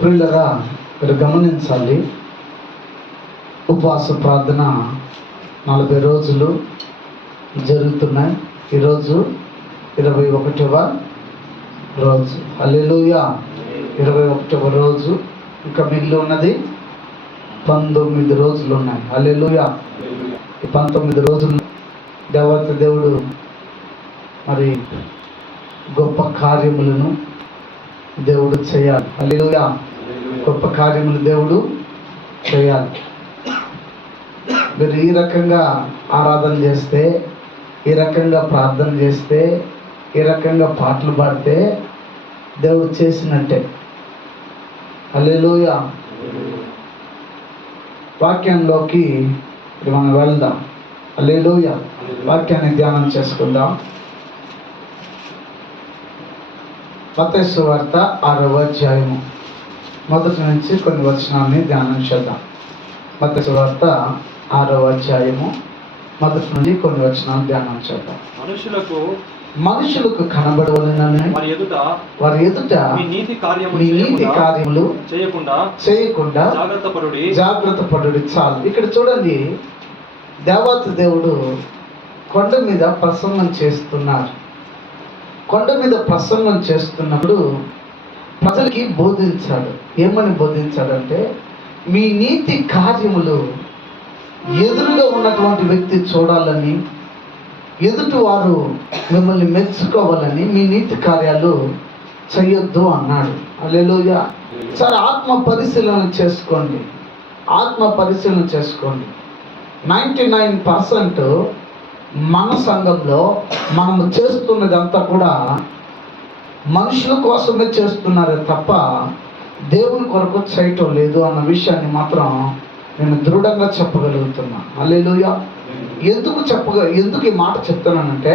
ప్రియులరా, మీరు గమనించాలి, ఉపవాస ప్రార్థన 40 రోజులు జరుగుతున్నాయి. ఈరోజు 21వ రోజు. హల్లెలూయా. 21వ రోజు. ఇంకా మిగిలి ఉన్నది 19 రోజులు ఉన్నాయి. హల్లెలూయా. ఈ 19 రోజులు దేవుడు మరి గొప్ప కార్యములను దేవుడు చేయాలి. హల్లెలూయా. గొప్ప కార్యములు దేవుడు చేయాలి. మీరు ఈ రకంగా ఆరాధన చేస్తే, ఈ రకంగా ప్రార్థన చేస్తే, ఈ రకంగా పాటలు పాడితే దేవుడు చేసినట్టే. హల్లెలూయా. వాక్యంలోకి మనం వెళ్దాం. హల్లెలూయా. వాక్యాన్ని ధ్యానం చేసుకుందాం. మత్తయి సువార్త 6వ అధ్యాయము మొదటి నుంచి కొన్ని వచనాన్ని ధ్యానం చేద్దాం. మత్తయి సువార్త 6వ అధ్యాయము మొదటి నుండి కొన్ని వచనాలు ధ్యానం చేద్దాం. మనుషులకు కనబడవలెనని వారి ఎదుట మీ నీతి కార్యములు చేయకుండా జాగ్రత్త పడుడి. చాలు. ఇక్కడ చూడండి, దేవాతి దేవుడు కొండ మీద ప్రసంగం చేస్తున్నారు. కొండ మీద ప్రసంగం చేస్తున్నప్పుడు ప్రజలకి బోధించాడు. ఏమని బోధించాడంటే, మీ నీతి కార్యములు ఎదురుగా ఉన్నటువంటి వ్యక్తి చూడాలని, ఎదుటి వారు మిమ్మల్ని మెచ్చుకోవాలని మీ నీతి కార్యాలు చేయొద్దు అన్నాడు. హల్లెలూయా. సరే, ఆత్మ పరిశీలన చేసుకోండి. 99% మన సంఘంలో మనము చేస్తున్నదంతా కూడా మనుషుల కోసమే చేస్తున్నారే తప్ప దేవుని కొరకు చేయటం లేదు అన్న విషయాన్ని మాత్రం నేను దృఢంగా చెప్పగలుగుతున్నా. హల్లెలూయా. ఎందుకు ఈ మాట చెప్తున్నానంటే,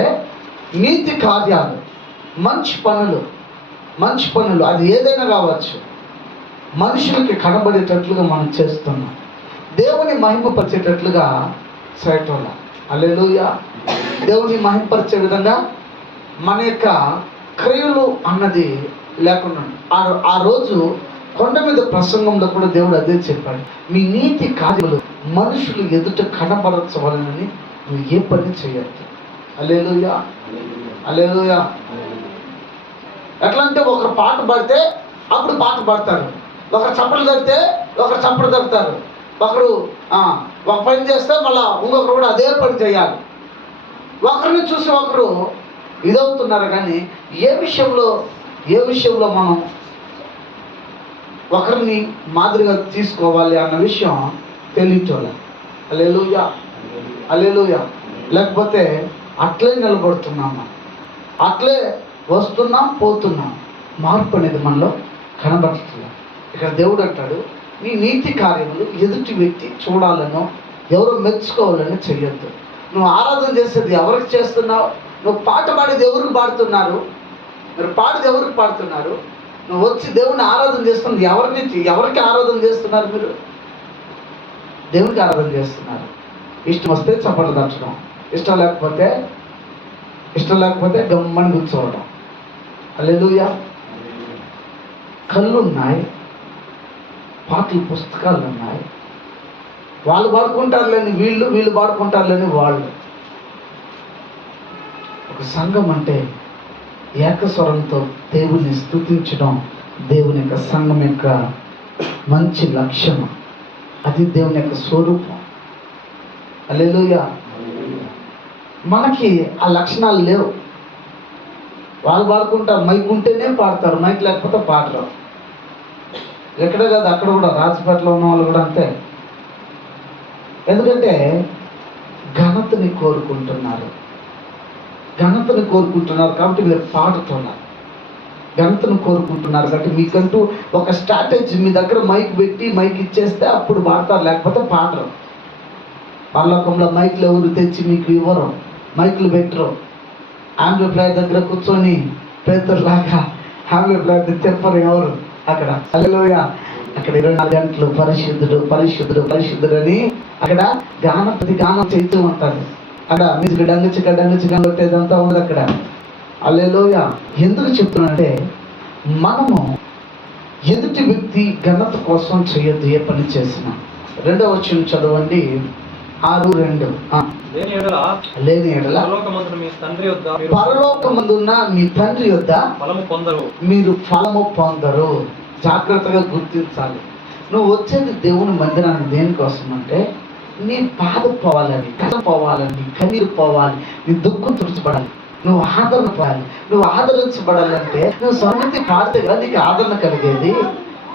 నీతి కార్యాలు, మంచి పనులు అది ఏదైనా కావచ్చు, మనుషులకి కనబడేటట్లుగా మనం చేస్తున్నాం. దేవుని మహిమపరిచేటట్లుగా చేయటం. హల్లెలూయా. దేవుని మహిమపరిచే విధంగా మన యొక్క క్రియలు అన్నది లేకుండా. ఆ రోజు కొండ మీద ప్రసంగంలో కూడా దేవుడు అదే చెప్పాడు. మీ నీతి కార్యములు మనుషులు ఎదుట కనబరచవాలని నువ్వు ఏ పని చేయొద్దు. హల్లెలూయా. హల్లెలూయా. ఎట్లా అంటే, ఒకరు పాట పాడితే అప్పుడు పాట పాడతారు, ఒకరు చప్పట్లు తడితే ఒకరు చప్పట్లు తడతారు, ఒకరు ఒక పని చేస్తే మళ్ళీ ఇంకొకరు కూడా అదే పని చేయాలి. ఒకరిని చూసి ఒకరు ఇదవుతున్నారు. కానీ ఏ విషయంలో మనం ఒకరిని మాదిరిగా తీసుకోవాలి అన్న విషయం తెలియటోలే. హల్లెలూయా. హల్లెలూయా. లేకపోతే అట్లే నిలబడుతున్నాము, అట్లే వస్తున్నాం పోతున్నాం. మార్పు అనేది మనలో కనబడుతుంది. ఇక్కడ దేవుడు అంటాడు, నీ నీతి కార్యములు ఎదుటి వ్యక్తి చూడాలనో ఎవరో మెచ్చుకోవాలని చెయ్యొద్దు. నువ్వు ఆరాధన చేసేది ఎవరికి చేస్తున్నావు? నువ్వు పాట పాడేది ఎవరికి పాడుతున్నారు? మీరు పాడేది ఎవరికి పాడుతున్నారు? నువ్వు వచ్చి దేవుడిని ఆరాధన చేస్తున్నది ఎవరికి ఆరాధన చేస్తున్నారు? మీరు దేవునికి ఆరాధన చేస్తున్నారు. ఇష్టం వస్తే చప్పట్లు తట్టడం, ఇష్టం లేకపోతే గమ్మని కూర్చోవడం. హల్లెలూయా. కళ్ళు ఉన్నాయి, పాటలు పుస్తకాలు ఉన్నాయి. వాళ్ళు పాడుకుంటారులేని వీళ్ళు పాడుకుంటారులేని వాళ్ళు. ఒక సంఘం అంటే ఏకస్వరంతో దేవుని స్తుతించడం దేవుని యొక్క సంఘం యొక్క మంచి లక్ష్యం. అది దేవుని యొక్క స్వరూపం. హల్లెలూయా. మనకి ఆ లక్షణాలు లేవు. వాళ్ళు పాడుకుంటారు, మైక్ ఉంటేనే పాడతారు, మైక్ లేకపోతే పాడరు. ఎక్కడ కాదు, అక్కడ కూడా రాజపేటలో ఉన్న వాళ్ళు కూడా అంతే. ఎందుకంటే ఘనతని కోరుకుంటున్నారు కాబట్టి మీరు పాడుతున్నారు. ఘనతను కోరుకుంటున్నారు కాబట్టి మీకంటూ ఒక స్ట్రాటజీ, మీ దగ్గర మైక్ ఇచ్చేస్తే అప్పుడు పాడతారు, లేకపోతే పాడరు. పరలోకంలో మైక్లు ఎవరు తెచ్చి మీకు ఇవ్వరు, మైక్లు పెట్టరు. ఆంప్లిఫైయర్ దగ్గర కూర్చొని పేతురులాగా ఆంప్లిఫైయర్ తెప్పరు ఎవరు అక్కడ. హల్లెలూయా. అక్కడ 24 గంటలు పరిశుద్ధుడు అని అక్కడ గానం చేస్తూ ఉంటారు. అక్కడ మీకు డంగు కొట్టేదంతా ఉంది అక్కడ. హల్లెలూయా. ఎందుకు చెప్తున్నానంటే, మనము ఎదుటి వ్యక్తి ఘనత కోసం చేయొద్దు ఏ పని చేసినా. 2వ వచనం చదవండి, 6:2. లేని ఎడల పరలోకమందున్న మీ తండ్రి యొద్ద మీరు ఫలము పొందరు. జాగ్రత్తగా గుర్తించాలి. నువ్వు వచ్చేది దేవుని మందిరానికి దేనికోసం అంటే నీ బాధ పోవాలని, కథ పోవాలని, కన్నీరు పోవాలి, నీ దుఃఖం తుడిచిపడాలి, నువ్వు ఆదరణ పోవాలి. నువ్వు ఆదరించబడాలంటే నువ్వు సన్నిధి పాడితే కదా నీకు ఆదరణ కలిగేది.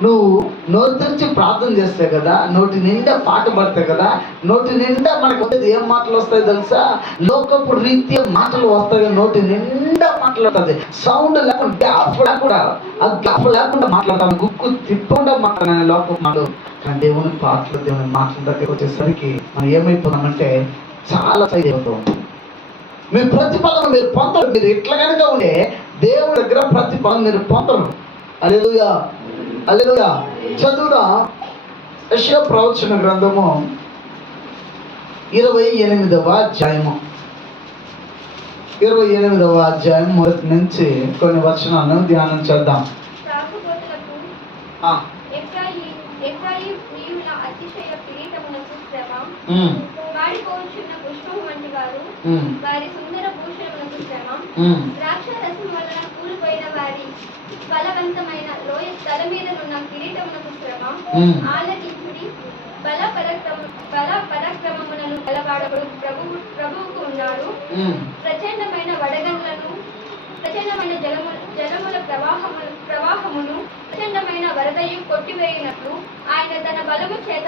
నువ్వు నోరు తెరిచి ప్రార్థన చేస్తే కదా, నోటి నిండా పాట పడితే కదా, నోటి నిండా మనకు వచ్చేది ఏం మాటలు వస్తాయి తెలుసా? లోకపు రీత్యా మాటలు వస్తాయి, నోటి నిండా మాట్లాడుతుంది. సౌండ్ లేకుండా గ్యాప్ లేకుండా, ఆ గ్యాప్ లేకుండా మాట్లాడతాను, గుక్కు తిప్పకుండా మాట్లాడాను లోకపు మాటలు. కానీ దేవుని పాటలు, దేవుని మాటల దగ్గర వచ్చేసరికి మనం ఏమైపోతామంటే చాలా సైజ్ అయిపోతాం. మీ ప్రతిఫలం మీరు పొందరు. మీరు ఇట్లా కనుక ఉండే దేవుడి దగ్గర ప్రతిఫలం మీరు పొందరు. హల్లెలూయా, హల్లెలూయా. చదువురా యెషయా ప్రవచన గ్రంథము 28వ అధ్యాయము, 28వ అధ్యాయం మొదటి నుంచి కొన్ని వచనాలను ధ్యానం చేద్దాం. వారి సుందర భూషణములకు శ్రమ, ద్రాక్షారసం వలన కూలిపోయిన వారి బలవంతమైన లోయ తల మీద ఉన్న కిరీటమునకు శ్రమ. ఆలకించుడి, బల పరాక్రమములను గలవాడడు ప్రభువుకు ఉన్నాడు. ప్రచండమైన వడగండ్లను, ప్రచండమైన జలముల ప్రవాహమును, ప్రచండమైన వరదయు కొట్టివేయినట్లు ఆయన తన బలము చేత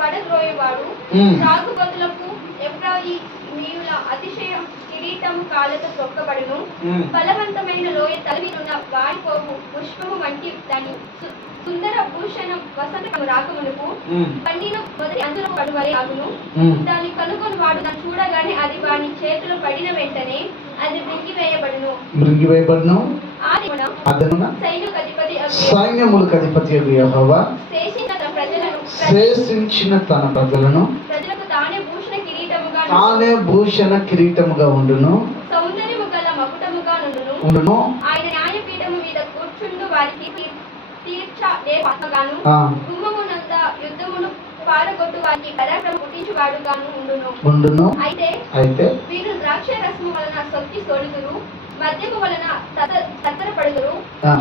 పడద్రోయేవాడు. త్రాగుబోతులకు ఎఫ్రాయిమీయుల అతిశయ కిరీటము కాళ్ళతో తొక్కబడును. బలవంతమైన లోయ తలవినున్న వాడిపోవు పుష్పము వంటి దాని సుందర భూషణం వసంతము రాకమునకు పండిన మొదటి అంజూరపు పడు వలె ఆగును. దాన్ని కనుగొని వాడు దాన్ని చూడగానే అది వాని చేతిలో పడిన వెంటనే అది మృంగివేయబడును. సైన్యములకు అధిపతి యెహోవా శేషించిన తన ప్రజలను తానే భూషణ కిరీటముగా ఉండును. సౌందర్యము గల మకుటముగా ఉండును. ఆయన న్యాయపీఠము మీద కూర్చుండు వారికి తీర్చగాను, గుమ్మమునంద యుద్ధమును పారగొట్టు వారికి పరాక్రమ పుట్టించువాడుగాను ఉండును. అయితే వీరు ద్రాక్షరసము వలన సొక్కి సోలుదురు, మద్యము వలన తత్తరపడుదురు.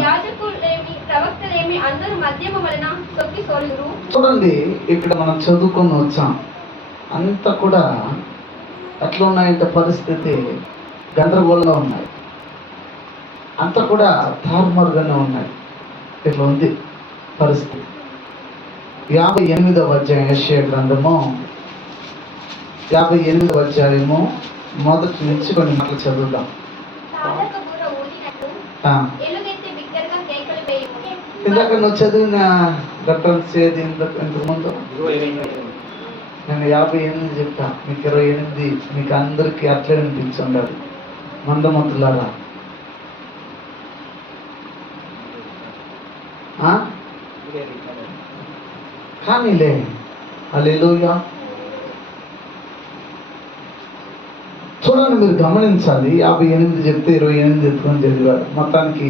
యాజకులేమి ప్రవక్తలేమి అందరూ మద్యము వలన సొక్కి సోలుదురు. చూడండి, ఇక్కడ మనం చదువుకొని వచ్చాం. అంతా కూడా ఎట్లా ఉన్నాయంటే పరిస్థితి గందరగోళంగా ఉన్నాయి, అంతా కూడా తారుమారుగానే ఉన్నాయి. ఇట్లా ఉంది పరిస్థితి. 58వ అధ్యాయం యెషయా గ్రంథము 58వ అధ్యాయము మొదటి నుంచి కొన్ని మాటలు చదువుదాం. ఇందాక నువ్వు చదివిన రెఫరెన్స్ ఏది? ఇంతకు ముందు నేను 58 చెప్తా, మీకు 28. మీకు అందరికీ అట్లే వినిపించుండాలి మందమతులారా. కానీలే, హల్లెలూయా. చూడండి, మీరు గమనించాలి. 58 చెప్తే 28 ఎత్తుకొని చదివాడు. మొత్తానికి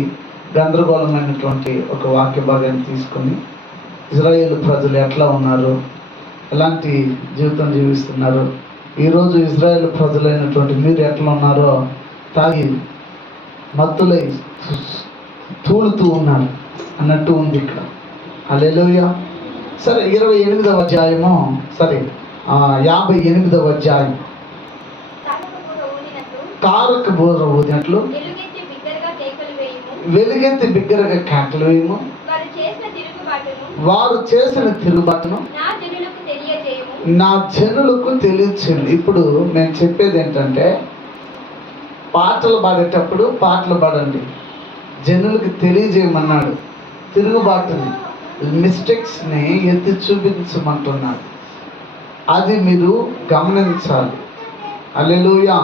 గందరగోళమైనటువంటి ఒక వాక్య భాగాన్ని తీసుకొని ఇజ్రాయేలు ప్రజలు ఎట్లా ఉన్నారు, ఎలాంటి జీవితం జీవిస్తున్నారు, ఈరోజు ఇజ్రాయేల్ ప్రజలైనటువంటి మీరు ఎట్లా ఉన్నారో తాగి మత్తులై తూలుతూ ఉన్నారు అన్నట్టు ఉంది ఇక్కడ. హల్లెలూయా. సరే, 28వ అధ్యాయము, సరే 58వ అధ్యాయం. తారక బూర ఊదినట్లు వెలుగెత్తి బిగ్గరగా కేకలు వేయము. వారు చేసిన తిరుగుబాటును నా జనులకు తెలియచేయండి. ఇప్పుడు నేను చెప్పేది ఏంటంటే, పాటలు పాడేటప్పుడు పాటలు పాడండి, జనులకు తెలియజేయమన్నాడు. తిరుగుబాటుని, మిస్టేక్స్ని ఎత్తి చూపించమంటున్నాడు. అది మీరు గమనించాలి. హల్లెలూయా.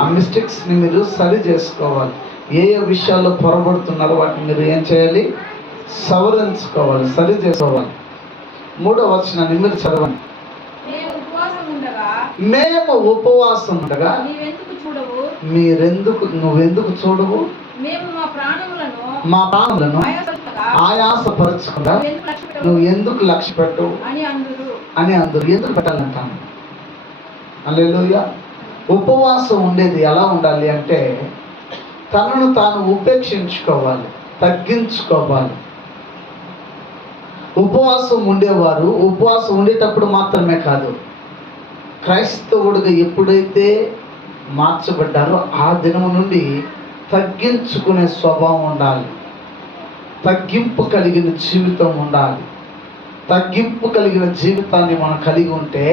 ఆ మిస్టేక్స్ని మీరు సరి చేసుకోవాలి. ఏ ఏ విషయాల్లో పొరబడుతున్నారో వాటిని మీరు ఏం చేయాలి? సవరించుకోవాలి, సరి చేసుకోవాలి. 3వ వచనాన్ని మీరు చదవండి. మేము ఉపవాసం ఉండగా నువ్వెందుకు చూడవు? మా ప్రాణములను ఆయాసపరచకుండా నువ్వు ఎందుకు లక్ష్య పెట్టు అని అందరూ ఎందుకు పెట్టాలంటాను. హల్లెలూయా. ఉపవాసం ఉండేది ఎలా ఉండాలి అంటే తనను తాను ఉపేక్షించుకోవాలి, తగ్గించుకోవాలి. ఉపవాసం ఉండేవారు ఉపవాసం ఉండేటప్పుడు మాత్రమే కాదు, క్రైస్తవుడిగా ఎప్పుడైతే మార్చబడ్డారో ఆ దినము నుండి తగ్గించుకునే స్వభావం ఉండాలి, తగ్గింపు కలిగిన జీవితం ఉండాలి. తగ్గింపు కలిగిన జీవితాన్ని మనం కలిగి ఉంటే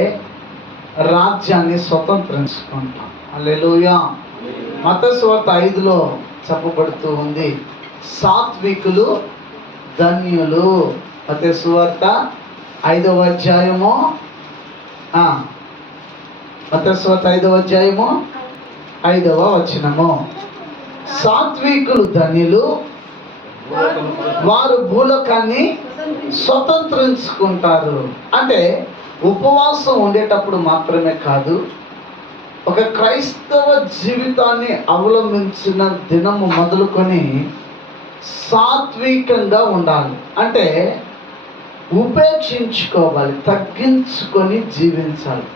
రాజ్యాన్ని స్వతంత్రించుకుంటాం. హల్లెలూయా. మత్తయి సువార్త 5లో చెప్పబడుతూ ఉంది, సాత్వికులు ధన్యులు. మత్తయి సువార్త 5వ అధ్యాయము మత్తయి సువార్త 5వ అధ్యాయము 5వ వచనము, సాత్వికులు ధన్యులు, వారు భూలోకాన్ని స్వతంత్రించుకుంటారు. అంటే ఉపవాసం ఉండేటప్పుడు మాత్రమే కాదు, ఒక క్రైస్తవ జీవితాన్ని అవలంబించిన దినము మొదలుకొని సాత్వికంగా ఉండాలి. అంటే ఉపేక్షించుకోవాలి, తగ్గించుకొని జీవించాలి.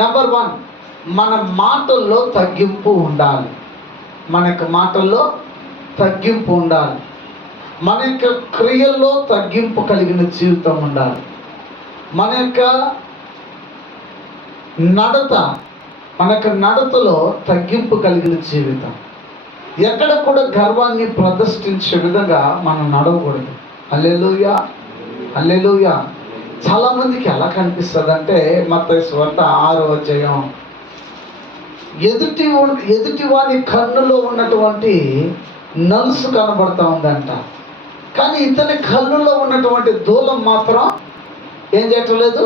నెంబర్ 1, మన మాటల్లో తగ్గింపు ఉండాలి. మన యొక్క మాటల్లో తగ్గింపు ఉండాలి. మన యొక్క క్రియల్లో తగ్గింపు కలిగిన జీవితం ఉండాలి. మన యొక్క నడతలో తగ్గింపు కలిగిన జీవితం. ఎక్కడ కూడా గర్వాన్ని ప్రదర్శించే విధంగా మనం నడవకూడదు. హల్లెలూయా, హల్లెలూయా. చాలా మందికి ఎలా కనిపిస్తుంది అంటే మత్తయి సువార్త 6వ అధ్యాయం, ఎదుటి వాని కన్నులో ఉన్నటువంటి నలుసు కనబడతా ఉందంట, కానీ ఇతని కన్నులో ఉన్నటువంటి దూలం మాత్రం ఏం చేయట్లేదు,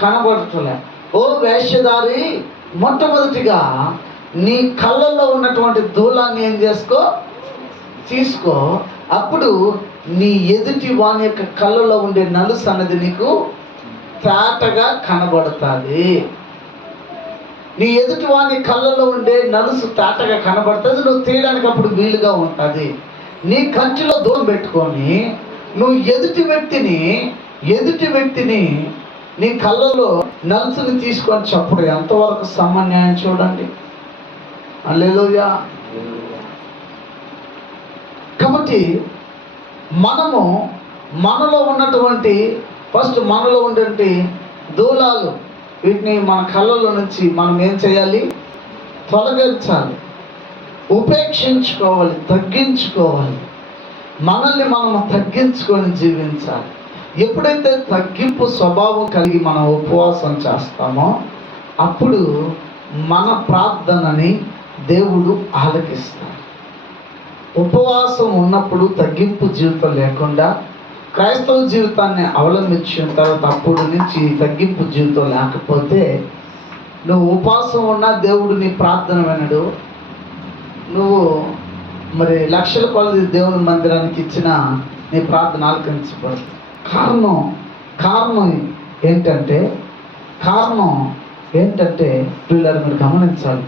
కనబడట్లేదు. ఓ వేషధారి, మొట్టమొదటిగా నీ కళ్ళల్లో ఉన్నటువంటి దూలాన్ని ఏం తీసుకో, అప్పుడు నీ ఎదుటి వాని యొక్క కళ్ళలో ఉండే నలుసు అన్నది నీకు తేటగా కనబడుతుంది. నీ ఎదుటి వాని కళ్ళలో ఉండే నలుసు తేటగా కనబడుతుంది, నువ్వు తీయడానికి అప్పుడు వీలుగా ఉంటుంది. నీ కంటిలో దూరం పెట్టుకొని నువ్వు ఎదుటి వ్యక్తిని నీ కళ్ళలో నలుసుని తీసుకొని చప్పుడు ఎంతవరకు సమన్యాయం చూడండి. హల్లెలూయా. కాబట్టి మనలో ఉన్నటువంటి మనలో ఉండే దూలాలు, వీటిని మన కళ్ళలో నుంచి మనం ఏం చేయాలి, తొలగించాలి, ఉపేక్షించుకోవాలి, తగ్గించుకోవాలి. మనల్ని మనం తగ్గించుకొని జీవించాలి. ఎప్పుడైతే తగ్గింపు స్వభావం కలిగి మనం ఉపవాసం చేస్తామో అప్పుడు మన ప్రార్థనని దేవుడు ఆలకిస్తాడు. ఉపవాసం ఉన్నప్పుడు తగ్గింపు జీవితం లేకుండా క్రైస్తవ జీవితాన్ని అవలంబించిన తర్వాత అప్పుడు నుంచి తగ్గింపు జీవితం లేకపోతే నువ్వు ఉపవాసం ఉన్నా దేవుడు నీ ప్రార్థన వినడు. నువ్వు మరి లక్షల కొలది దేవుని మందిరానికి ఇచ్చిన నీ ప్రార్థన ఆలకించబడదు. కారణం ఏంటంటే పిల్లలు మీరు గమనించాలి,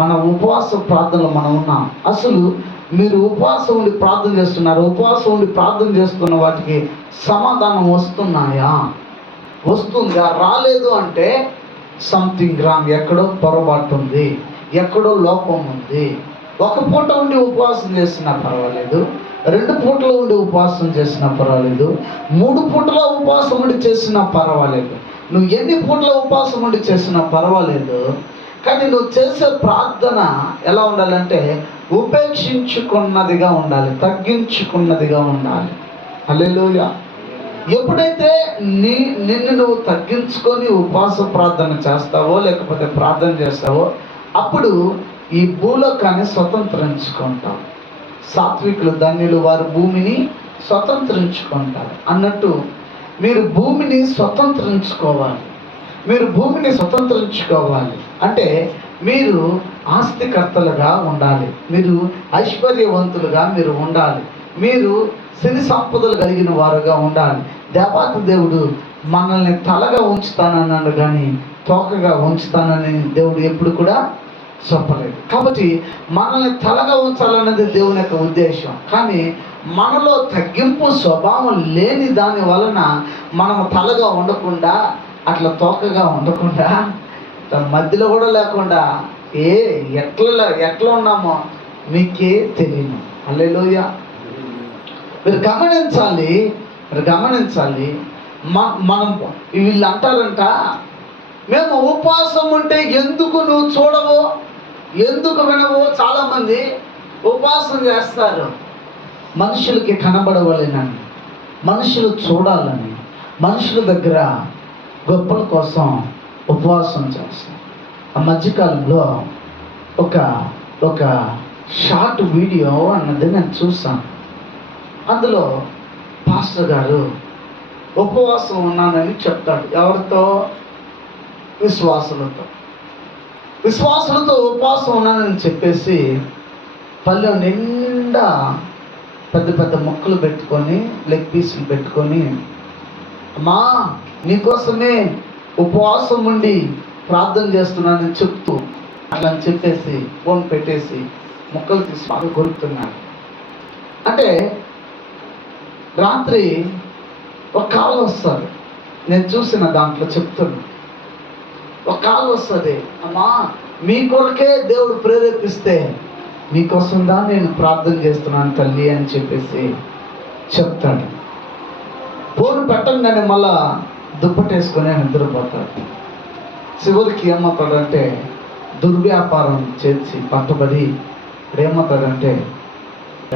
మన ఉపవాస ప్రార్థనలో మనం ఉన్నాం. అసలు మీరు ఉపవాసం ఉండి ప్రార్థన చేస్తున్నారు, ఉపవాసం ఉండి ప్రార్థన చేస్తున్న వాటికి సమాధానం వస్తుందా? రాలేదు అంటే సంథింగ్ రాంగ్, ఎక్కడో పొరపాటు ఉంది, ఎక్కడో లోపం ఉంది. ఒక పూట ఉండి ఉపవాసం చేసినా పర్వాలేదు, 2 పూటలు ఉండి ఉపవాసం చేసినా పర్వాలేదు, 3 పూటల ఉపవాసం ఉండి చేసినా పర్వాలేదు, నువ్వు ఎన్ని పూటల ఉపవాసం ఉండి చేసినా పర్వాలేదు. కానీ నువ్వు చేసే ప్రార్థన ఎలా ఉండాలంటే ఉపేక్షించుకున్నదిగా ఉండాలి, తగ్గించుకున్నదిగా ఉండాలి. హల్లెలూయా. ఎప్పుడైతే నిన్ను నువ్వు తగ్గించుకొని ఉపవాస ప్రార్థన చేస్తావో లేకపోతే ప్రార్థన చేస్తావో అప్పుడు ఈ భూలోకాన్ని స్వతంత్రించుకుంటాం. సాత్వికులు ధన్యులు, వారు భూమిని స్వతంత్రించుకుంటారు అన్నట్టు మీరు భూమిని స్వతంత్రించుకోవాలి. అంటే మీరు ఆస్తికర్తలుగా ఉండాలి, మీరు ఐశ్వర్యవంతులుగా మీరు ఉండాలి, మీరు సిరి సంపదలు కలిగిన వారుగా ఉండాలి. దేవాతి దేవుడు మనల్ని తలగా ఉంచుతానన్నాడు కానీ తోకగా ఉంచుతానని దేవుడు ఎప్పుడు కూడా చెప్పలేదు. కాబట్టి మనల్ని తలగా ఉంచాలన్నది దేవుని యొక్క ఉద్దేశం. కానీ మనలో తగ్గింపు స్వభావం లేని దాని వలన మనం తలగా ఉండకుండా, అట్లా తోకగా ఉండకుండా, మధ్యలో కూడా లేకుండా ఎట్లా ఉన్నామో మీకే తెలియను. హల్లెలూయా. మీరు గమనించాలి. మనం వీళ్ళు అంటారంట, మేము ఉపవాసం ఉంటే ఎందుకు నువ్వు చూడవు, ఎందుకు వినవు? చాలామంది ఉపవాసం చేస్తారు మనుషులకి కనబడవలేనని, మనుషులు చూడాలని, మనుషుల దగ్గర గొప్పల కోసం ఉపవాసం చేస్తారు. ఆ మధ్యకాలంలో ఒక షార్ట్ వీడియో అన్నది నేను చూసాను. అందులో పాస్టర్ గారు ఉపవాసం ఉన్నానని చెప్తాడు. ఎవరితో? విశ్వాసులతో ఉపవాసం ఉన్నానని చెప్పేసి పల్లె నిండా పెద్ద పెద్ద ముక్కలు పెట్టుకొని, లెగ్ పీసులు పెట్టుకొని, అమ్మా నీకోసమే ఉపవాసం ఉండి ప్రార్థన చేస్తున్నానని చెప్తూ అట్లా అని చెప్పేసి ఫోన్ పెట్టేసి ముక్కలు తీసి బాగా కొరుకుతున్నాడు. అంటే రాత్రి ఒక కాల్ వస్తుంది, నేను చూసిన దాంట్లో చెప్తున్నా. ఒక కాల్ వస్తుంది, అమ్మా మీ కొరకే దేవుడు ప్రేరేపిస్తే మీకోసందా నేను ప్రార్థన చేస్తున్నాను తల్లి అని చెప్పేసి చెప్తాడు. ఫోన్ పెట్టంగానే మళ్ళా దుప్పటేసుకొని నిద్రపోతాడు. చివరికి ఏమవుతాడంటే దుర్వ్యాపారం చేసి పట్టుబడి ఏమవుతాడంటే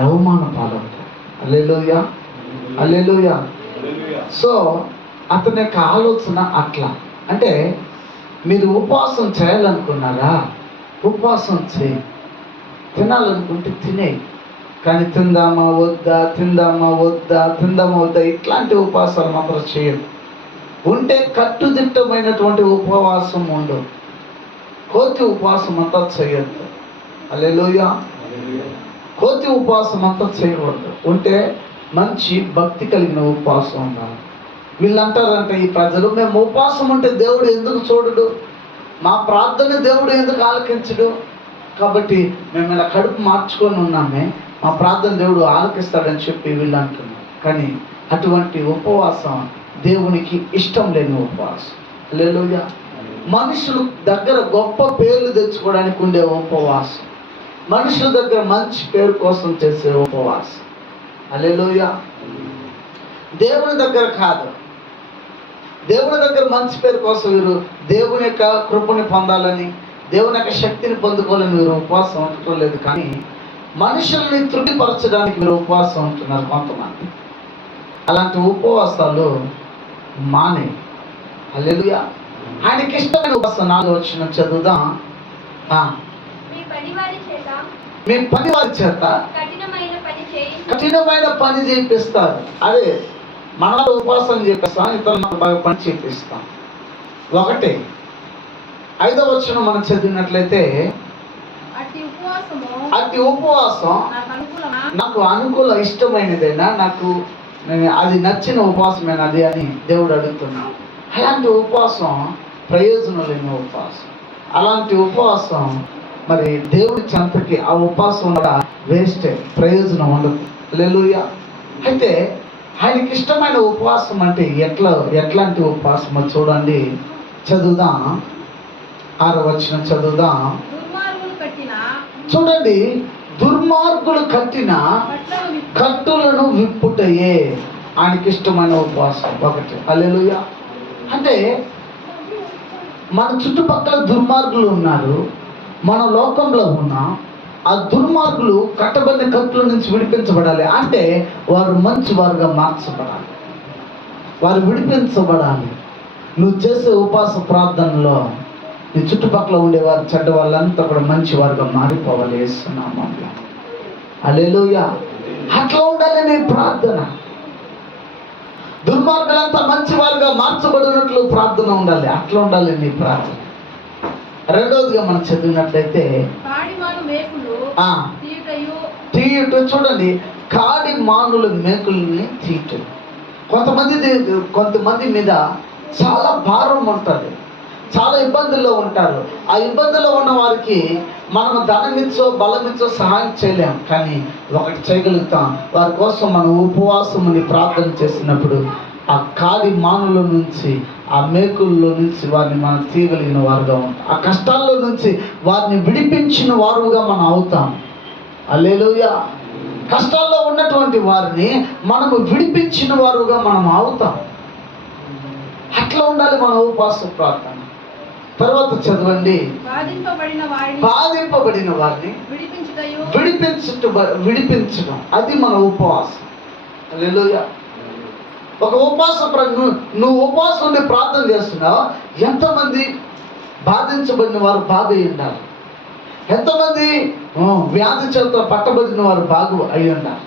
అవమాన పాలవుతాడు. హల్లెలూయా, హల్లెలూయా. సో అతని యొక్క ఆలోచన అట్లా. అంటే మీరు ఉపవాసం చేయాలనుకున్నారా? ఉపవాసం చేయి. తినాలనుకుంటే తినేయి. కానీ తిందామా వద్దా ఇట్లాంటి ఉపవాసాలు మాత్రం చేయదు. ఉంటే కట్టుదిట్టమైనటువంటి ఉపవాసం ఉండు. కోతి ఉపవాసం అంతా చేయొద్దు. హల్లెలూయా. కోతి ఉపవాసం అంతా చేయకూడదు. ఉంటే మంచి భక్తి కలిగిన ఉపవాసం ఉండాలి. వీళ్ళు అంటారంటే ఈ ప్రజలు, మేము ఉపవాసం ఉంటే దేవుడు ఎందుకు చూడడు, మా ప్రార్థన దేవుడు ఎందుకు ఆలకించడు, కాబట్టి మేము ఇలా కడుపు మార్చుకొని ఉన్నామే, మా ప్రార్థన దేవుడు ఆలకిస్తాడని చెప్పి వీళ్ళు అంటున్నారు. కానీ అటువంటి ఉపవాసం దేవునికి ఇష్టం లేని ఉపవాసం. హల్లెలూయా. మనుషుల దగ్గర గొప్ప పేర్లు తెచ్చుకోవడానికి ఉండే ఉపవాసం, మనుషుల దగ్గర మంచి పేరు కోసం చేసే ఉపవాసం. హల్లెలూయా. దేవుని దగ్గర కాదు. దేవుని దగ్గర మంచి పేరు కోసం వీరు దేవుని యొక్క కృపని పొందాలని, దేవుని యొక్క శక్తిని పొందుకోవాలని వీరు ఉపవాసం ఉండటం లేదు. కానీ మనుషుల్ని తృప్తిపరచడానికి మీరు ఉపవాసం ఉంటున్నారు కొంతమంది. అలాంటి ఉపవాసాలు మానే. హల్లెలూయా. ఆయనకి ఇష్టమైన ఉపవాసం 4వ వచనం చదువుదాం. మీ పనివారి చేత కఠినమైన పని చేపిస్తారు. అదే మన ఉపవాసం చేపిస్తాం, ఇతరులకు బాగా పని చేపిస్తాం. 5వ వచనం మనం చదివినట్లయితే, అతి ఉపవాసం నాకు అనుకూల ఇష్టమైనదేనా, నాకు అది నచ్చిన ఉపవాసమేనా అది అని దేవుడు అడుగుతున్నాడు. అలాంటి ఉపవాసం ప్రయోజనం లేని ఉపవాసం. అలాంటి ఉపవాసం మరి దేవుడి చెంతకి ఆ ఉపవాసం కూడా వేస్టే, ప్రయోజనం ఉండదు. హల్లెలూయా. అయితే ఆయనకి ఇష్టమైన ఉపవాసం అంటే ఎట్లాంటి ఉపవాసమో చూడండి. చదువుదాం. 6వ వచనం చదువుదాం. చూడండి, దుర్మార్గులు కట్టిన కట్టులను విప్పుటయే ఆయనకి ఇష్టమైన ఉపవాసం. 1. హల్లెలూయా. అంటే మన చుట్టుపక్కల దుర్మార్గులు ఉన్నారు, మన లోకంలో ఉన్న ఆ దుర్మార్గులు కట్టబడిన కట్టుల నుంచి విడిపించబడాలి. అంటే వారు మంచి వారుగా మార్చబడాలి, వారు విడిపించబడాలి. నువ్వు చేసే ఉపవాస ప్రార్థనలో నీ చుట్టుపక్కల ఉండేవారు చెడ్డ వాళ్ళంతా కూడా మంచి వారుగా మారిపోవాలి. యేసునామములో. హల్లెలూయా. అట్లా ఉండాలి నీ ప్రార్థన. దుర్మార్గులంతా మంచి వారుగా మార్చబడినట్లు ప్రార్థన ఉండాలి. అట్లా ఉండాలి నీ ప్రార్థన. 2వదిగా మనం చదివినట్లయితే తీయటం. చూడండి, కాడి మానుల మేకుల్ని తీయటం. కొంతమంది మీద చాలా భారం ఉంటుంది, చాలా ఇబ్బందుల్లో ఉంటారు. ఆ ఇబ్బందుల్లో ఉన్న వారికి మనం ధనమిచ్చో బలమిచ్చో సహాయం చేయలేం, కానీ ఒకటి చేయగలుగుతాం, వారి కోసం మనం ఉపవాసముని ప్రార్థన చేసినప్పుడు ఆ కాడి మానుల నుంచి, ఆ మేకుల్లో నుంచి వారిని మనం తీయగలిగిన వారుగా ఉంటాం. ఆ కష్టాల్లో నుంచి వారిని విడిపించిన వారుగా మనం అవుతాం. హల్లెలూయా. కష్టాల్లో ఉన్నటువంటి వారిని మనము విడిపించిన వారుగా మనం అవుతాం. అట్లా ఉండాలి మన ఉపవాస ప్రార్థన. తర్వాత చదవండి, బాధింపబడిన వారిని విడిపించడం, అది మన ఉపవాసం. హల్లెలూయా. ఒక ఉపవాసం నువ్వు ఉపవాసం ఉండి ప్రార్థన చేస్తున్నావు, ఎంతమంది బాధించబడిన వారు బాగా ఉండాలి, ఎంతమంది వ్యాధి చేత పట్టబడిన వారు బాగా అయి ఉండాలి,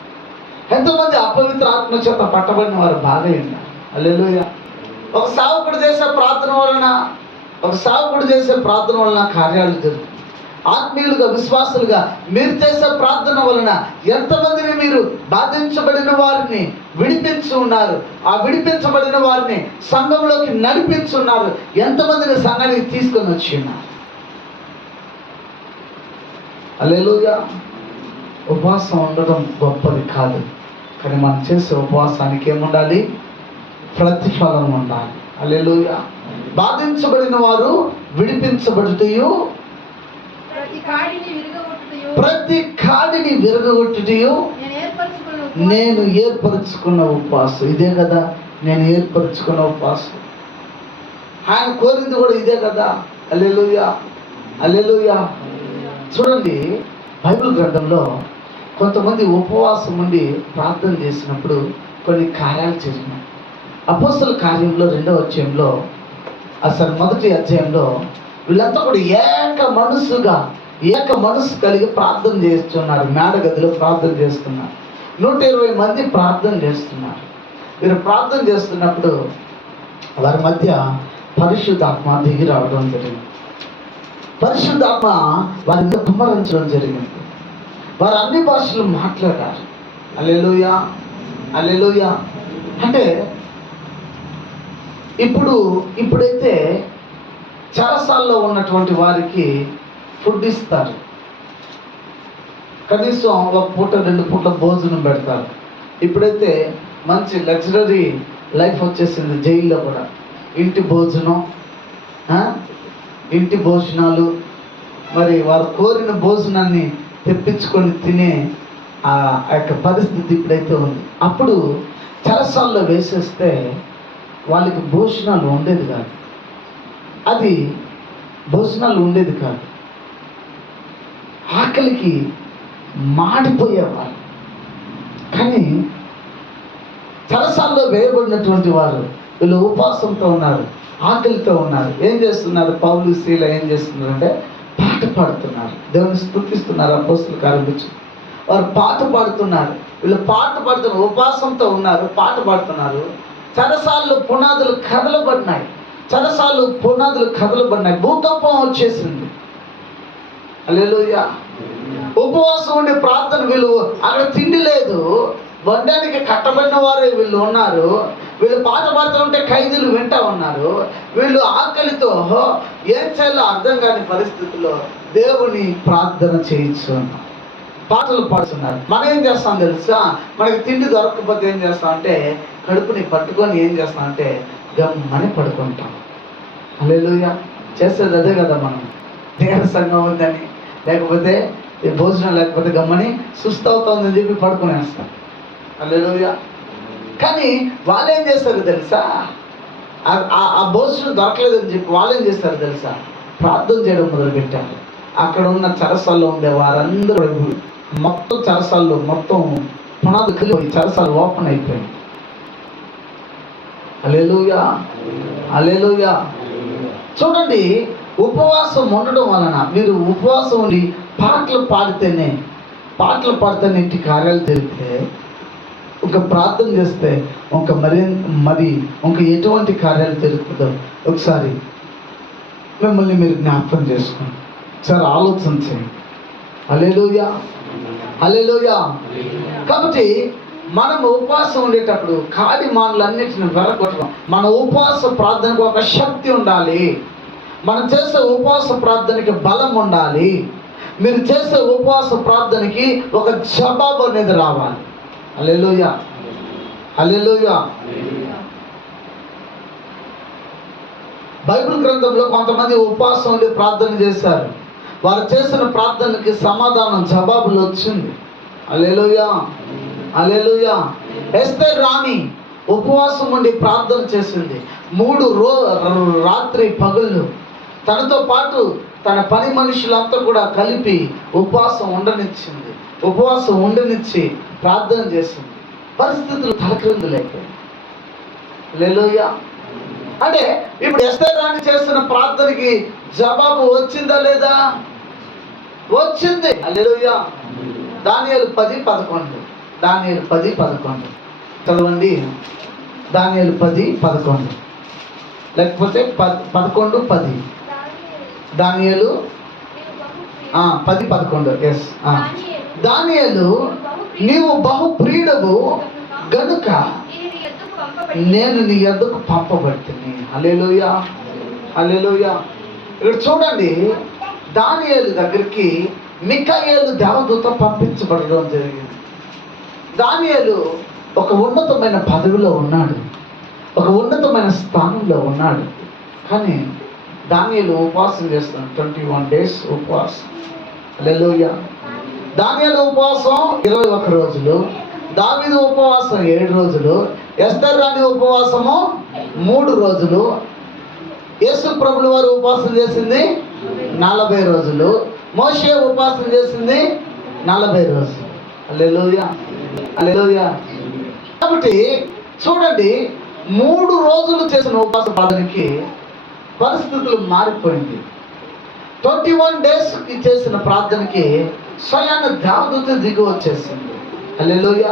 ఎంతమంది అపవిత్ర ఆత్మ చేత పట్టబడిన వారు బాగా ఉండాలి. హల్లెలూయా. ఒక సేవకుడు చేసే ప్రార్థన వలన కార్యాలు జరుగుతాయి. ఆత్మీయులుగా, విశ్వాసులుగా మీరు చేసే ప్రార్థన వలన ఎంతమందిని మీరు బాధించబడిన వారిని విడిపించి ఉన్నారు, ఆ విడిపించబడిన వారిని సంఘంలోకి నడిపించున్నారు, ఎంతమందిని సంఘానికి తీసుకొని వచ్చి ఉన్నారు. హల్లెలూయా. ఉపవాసం ఉండడం గొప్పది కాదు, కానీ మనం చేసే ఉపవాసానికి ఏముండాలి? ప్రతిఫలం ఉండాలి. హల్లెలూయా. బాధించబడిన వారు విడిపించబడుటయు, ప్రతి కాడిని విరగొట్టుటయు నేను ఏర్పరచుకున్న ఉపవాసం. ఇదే కదా నేను ఏర్పరచుకున్న ఉపవాసం. ఆయన కోరింది కూడా ఇదే కదా. హల్లెలూయా. హల్లెలూయా. చూడండి, బైబిల్ గ్రంథంలో కొంతమంది ఉపవాసం ఉండి ప్రార్థన చేసినప్పుడు కొన్ని కార్యాలు జరిగినాయి. అపోస్తల కార్యంలో 2వ అధ్యాయంలో, అసలు 1వ అధ్యాయంలో వీళ్ళంతా కూడా ఏక మనసు కలిగి ప్రార్థన చేస్తున్నారు. మేడగదిలో ప్రార్థన చేస్తున్నారు. 120 మంది ప్రార్థన చేస్తున్నారు. వీరు ప్రార్థన చేస్తున్నప్పుడు వారి మధ్య పరిశుద్ధాత్మ దిగి రావడం జరిగింది. పరిశుద్ధాత్మ వారిని కుమ్మరించడం జరిగింది. వారు అన్ని భాషలు మాట్లాడారు. హల్లెలూయా. హల్లెలూయా. అంటే ఇప్పుడైతే చెరసాల్లో ఉన్నటువంటి వారికి ఫుడ్ ఇస్తారు, కనీసం ఒక పూట 2 పూట్ల భోజనం పెడతారు. ఇప్పుడైతే మంచి లగ్జరీ లైఫ్ వచ్చేసింది. జైల్లో కూడా ఇంటి భోజనాలు, మరి వారు కోరిన భోజనాన్ని తెప్పించుకొని తినే ఆ యొక్క పరిస్థితి ఇప్పుడైతే ఉంది. అప్పుడు చెరసాల్లో వేసేస్తే వాళ్ళకి భోజనాలు ఉండేది కాదు. ఆకలికి మాడిపోయేవారు. కానీ చెరసాల్లో వేయబడినటువంటి వారు వీళ్ళు ఉపవాసంతో ఉన్నారు, ఆకలితో ఉన్నారు. ఏం చేస్తున్నారు? పౌలు, శీల ఏం చేస్తున్నారంటే పాట పాడుతున్నారు, దేవుని స్తుతిస్తున్నారు. అపోస్తలుల కార్యం వారు పాట పాడుతున్నారు. వీళ్ళు పాట పాడుతున్నారు, ఉపవాసంతో ఉన్నారు, పాట పాడుతున్నారు. చెరసాల్లో పునాదులు కదలబడినాయి. భూకంపం వచ్చేసింది. హల్లెలూయా. ఉపవాసం ఉండే ప్రార్థన, వీళ్ళు అక్కడ తిండి లేదు, వండడానికి కట్టబడిన వారే వీళ్ళు ఉన్నారు. వీళ్ళు పాట పాడుతుంటే ఖైదీలు వింటా ఉన్నారు. వీళ్ళు ఆకలితో ఏం చేయాలో అర్థం కాని పరిస్థితుల్లో దేవుని ప్రార్థన చేయించు పాటలు పాడుతున్నారు. మనం ఏం చేస్తాం తెలుసా? మనకి తిండి దొరకకపోతే ఏం చేస్తామంటే కడుపుని పట్టుకొని ఏం చేస్తామంటే గమ్మని పడుకుంటాం. హల్లెలూయా. చేసేది అదే కదా మనం. నీరసంగా ఉందని, లేకపోతే భోజనం లేకపోతే గమ్మని సుస్థ అవుతుందని చెప్పి పడుకునేస్తాం. హల్లెలూయా. కానీ వాళ్ళు ఏం చేస్తారు తెలుసా? ఆ భోజనం దొరకలేదని చెప్పి వాళ్ళు ఏం చేస్తారు తెలుసా? ప్రార్థన చేయడం మొదలుపెట్టారు. అక్కడ ఉన్న చెరసాల్లో ఉండే వారందరూ మొత్తం చెరసాల్లో మొత్తం పునాది కలిగి చెరసాలు ఓపెన్ అయిపోయింది. హల్లెలూయా. హల్లెలూయా. చూడండి, ఉపవాసం ఉండడం వలన, మీరు ఉపవాసం ఉండి పాటలు పాడితేనే ఇంటి కార్యాలు జరిగితే, ఒక ప్రార్థన చేస్తే మరి ఎటువంటి కార్యాలు జరుగుతుందో ఒకసారి మిమ్మల్ని మీరు జ్ఞాపకం చేసుకోండి, ఒకసారి ఆలోచన చేయండి. హల్లెలూయా. హల్లెలూయా. కాబట్టి మనం ఉపవాసం ఉండేటప్పుడు కాడి మానులన్నిటిని వెరగొట్టడం. మన ఉపవాస ప్రార్థనకు ఒక శక్తి ఉండాలి. మనం చేసే ఉపవాస ప్రార్థనకి బలం ఉండాలి. మీరు చేసే ఉపవాస ప్రార్థనకి ఒక జవాబు అనేది రావాలి. హల్లెలూయా, హల్లెలూయా. బైబిల్ గ్రంథంలో కొంతమంది ఉపవాసం ఉండి ప్రార్థన చేశారు. వారు చేసిన ప్రార్థనకి సమాధానం, జవాబులు వచ్చింది. హల్లెలూయా, హల్లెలూయా. ఎస్తేర్ రాణి ఉపవాసం ఉండి ప్రార్థన చేసింది. 3 రాత్రి పగళ్ళు తనతో పాటు తన పని మనుషులంతా కూడా కలిపి ఉపవాసం ఉండనిచ్చి ప్రార్థన చేసింది. పరిస్థితులు తలక్రిందులైపోయాయి. హల్లెలూయా. అంటే ఇప్పుడు ఎస్తేర్ రాణి చేసిన ప్రార్థనకి జవాబు వచ్చిందా లేదా? వచ్చింది. హల్లెలూయా. దానియేలు 10:11. దానియేలు 10:11 చదవండి. దానియేలు 10:11 లేకపోతే 11:10. దానియేలు 10:11. ఎస్. దానియేలు, నీవు బహుప్రియుడవు గనుక నేను నీ యొద్దకు పంపబడితిని. హల్లెలూయా, హల్లెలూయా. ఇక్కడ చూడండి, దానియేలు దగ్గరికి మిఖాయేలు దేవదూత పంపించబడడం జరిగింది. దానియేలు ఒక ఉన్నతమైన పదవిలో ఉన్నాడు, ఒక ఉన్నతమైన స్థానంలో ఉన్నాడు. కానీ దానియేలు ఉపవాసం చేస్తున్నాడు. 21 days ఉపవాసం. హల్లెలూయా. దానియేలు ఉపవాసం 21 రోజులు, దావీదు ఉపవాసం 7 రోజులు, ఎస్తేర్ రాణి ఉపవాసము 3 రోజులు, యేసు ప్రభుల వారు ఉపవాసం చేసింది 40 రోజులు, మోషే ఉపవాసం చేసింది 40 రోజులు. హల్లెలూయా, హల్లెలూయా. కాబట్టి చూడండి, 3 రోజులు చేసిన ఉపవాస ప్రార్థనకి పరిస్థితులు మారిపోయింది. 21 days చేసిన ప్రార్థనకి స్వయాన దేవదూత దిగి వచ్చేసింది. హల్లెలూయా.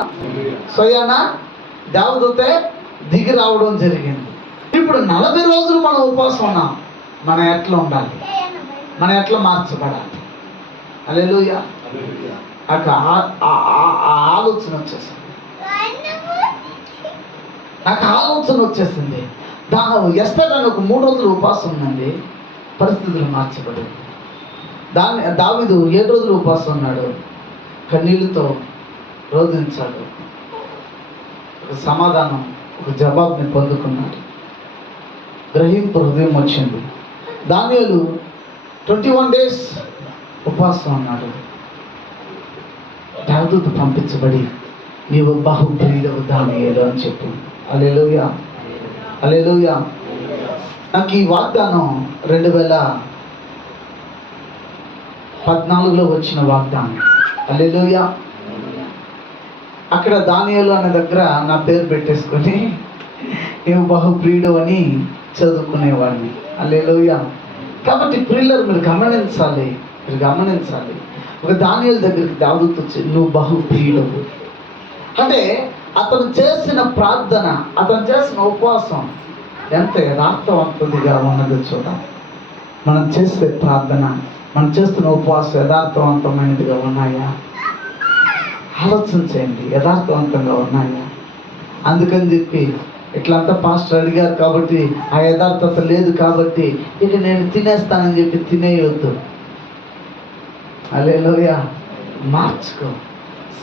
స్వయాన దేవదూతే దిగి రావడం జరిగింది. ఇప్పుడు 40 రోజులు మనం ఉపవాసం ఉన్నాం. మనం ఎట్లా ఉండాలి? మనం ఎట్లా మార్చబడాలి? హల్లెలూయా. ఆలోచన వచ్చేసింది. నాకు ఆలోచన వచ్చేసింది. ఎస్తేర్ రాణి ఒక 3 రోజులు ఉపవాసం ఉందండి. పరిస్థితులు మార్చబడింది. దావీదు 7 రోజులు ఉపవాసం ఉన్నాడు. కన్నీళ్ళతో రోధించాడు. ఒక సమాధానం, ఒక జవాబుని పొందుకున్నాడు. గ్రహింపు హృదయం వచ్చింది. దానియేలు 21 days ఉపవాసం ఉన్నాడు. దేవదూత పంపించబడి, నీవు బహుప్రియుడవు దానియేలు అని చెప్పి. హల్లెలూయా, హల్లెలూయా. నాకు ఈ వాగ్దానం 2014లో వచ్చిన వాగ్దానం. హల్లెలూయా. అక్కడ దానియేలు అనే దగ్గర నా పేరు పెట్టేసుకొని నీవు బహుప్రియుడు అని చదువుకునేవాడిని. హల్లెలూయా. కాబట్టి ప్రియులు మీరు గమనించాలి. ఒక దానియేలు దగ్గరికి దావీదు వచ్చి, నువ్వు బహుప్రియుడవు అంటే అతను చేసిన ప్రార్థన, అతను చేసిన ఉపవాసం ఎంత యథార్థవంతుడిగా ఉన్నదో చూడాలి. మనం చేసే ప్రార్థన, మనం చేస్తున్న ఉపవాసం యథార్థవంతమైనదిగా ఉన్నాయా? ఆలోచన చేయండి. యథార్థవంతంగా ఉన్నాయా? అందుకని చెప్పి ఇట్లంతా పాస్టర్ అడిగారు కాబట్టి, ఆ యథార్థత లేదు కాబట్టి ఇక నేను తినేస్తానని చెప్పి తినేయొద్దు. హల్లెలూయా. మార్చుకో,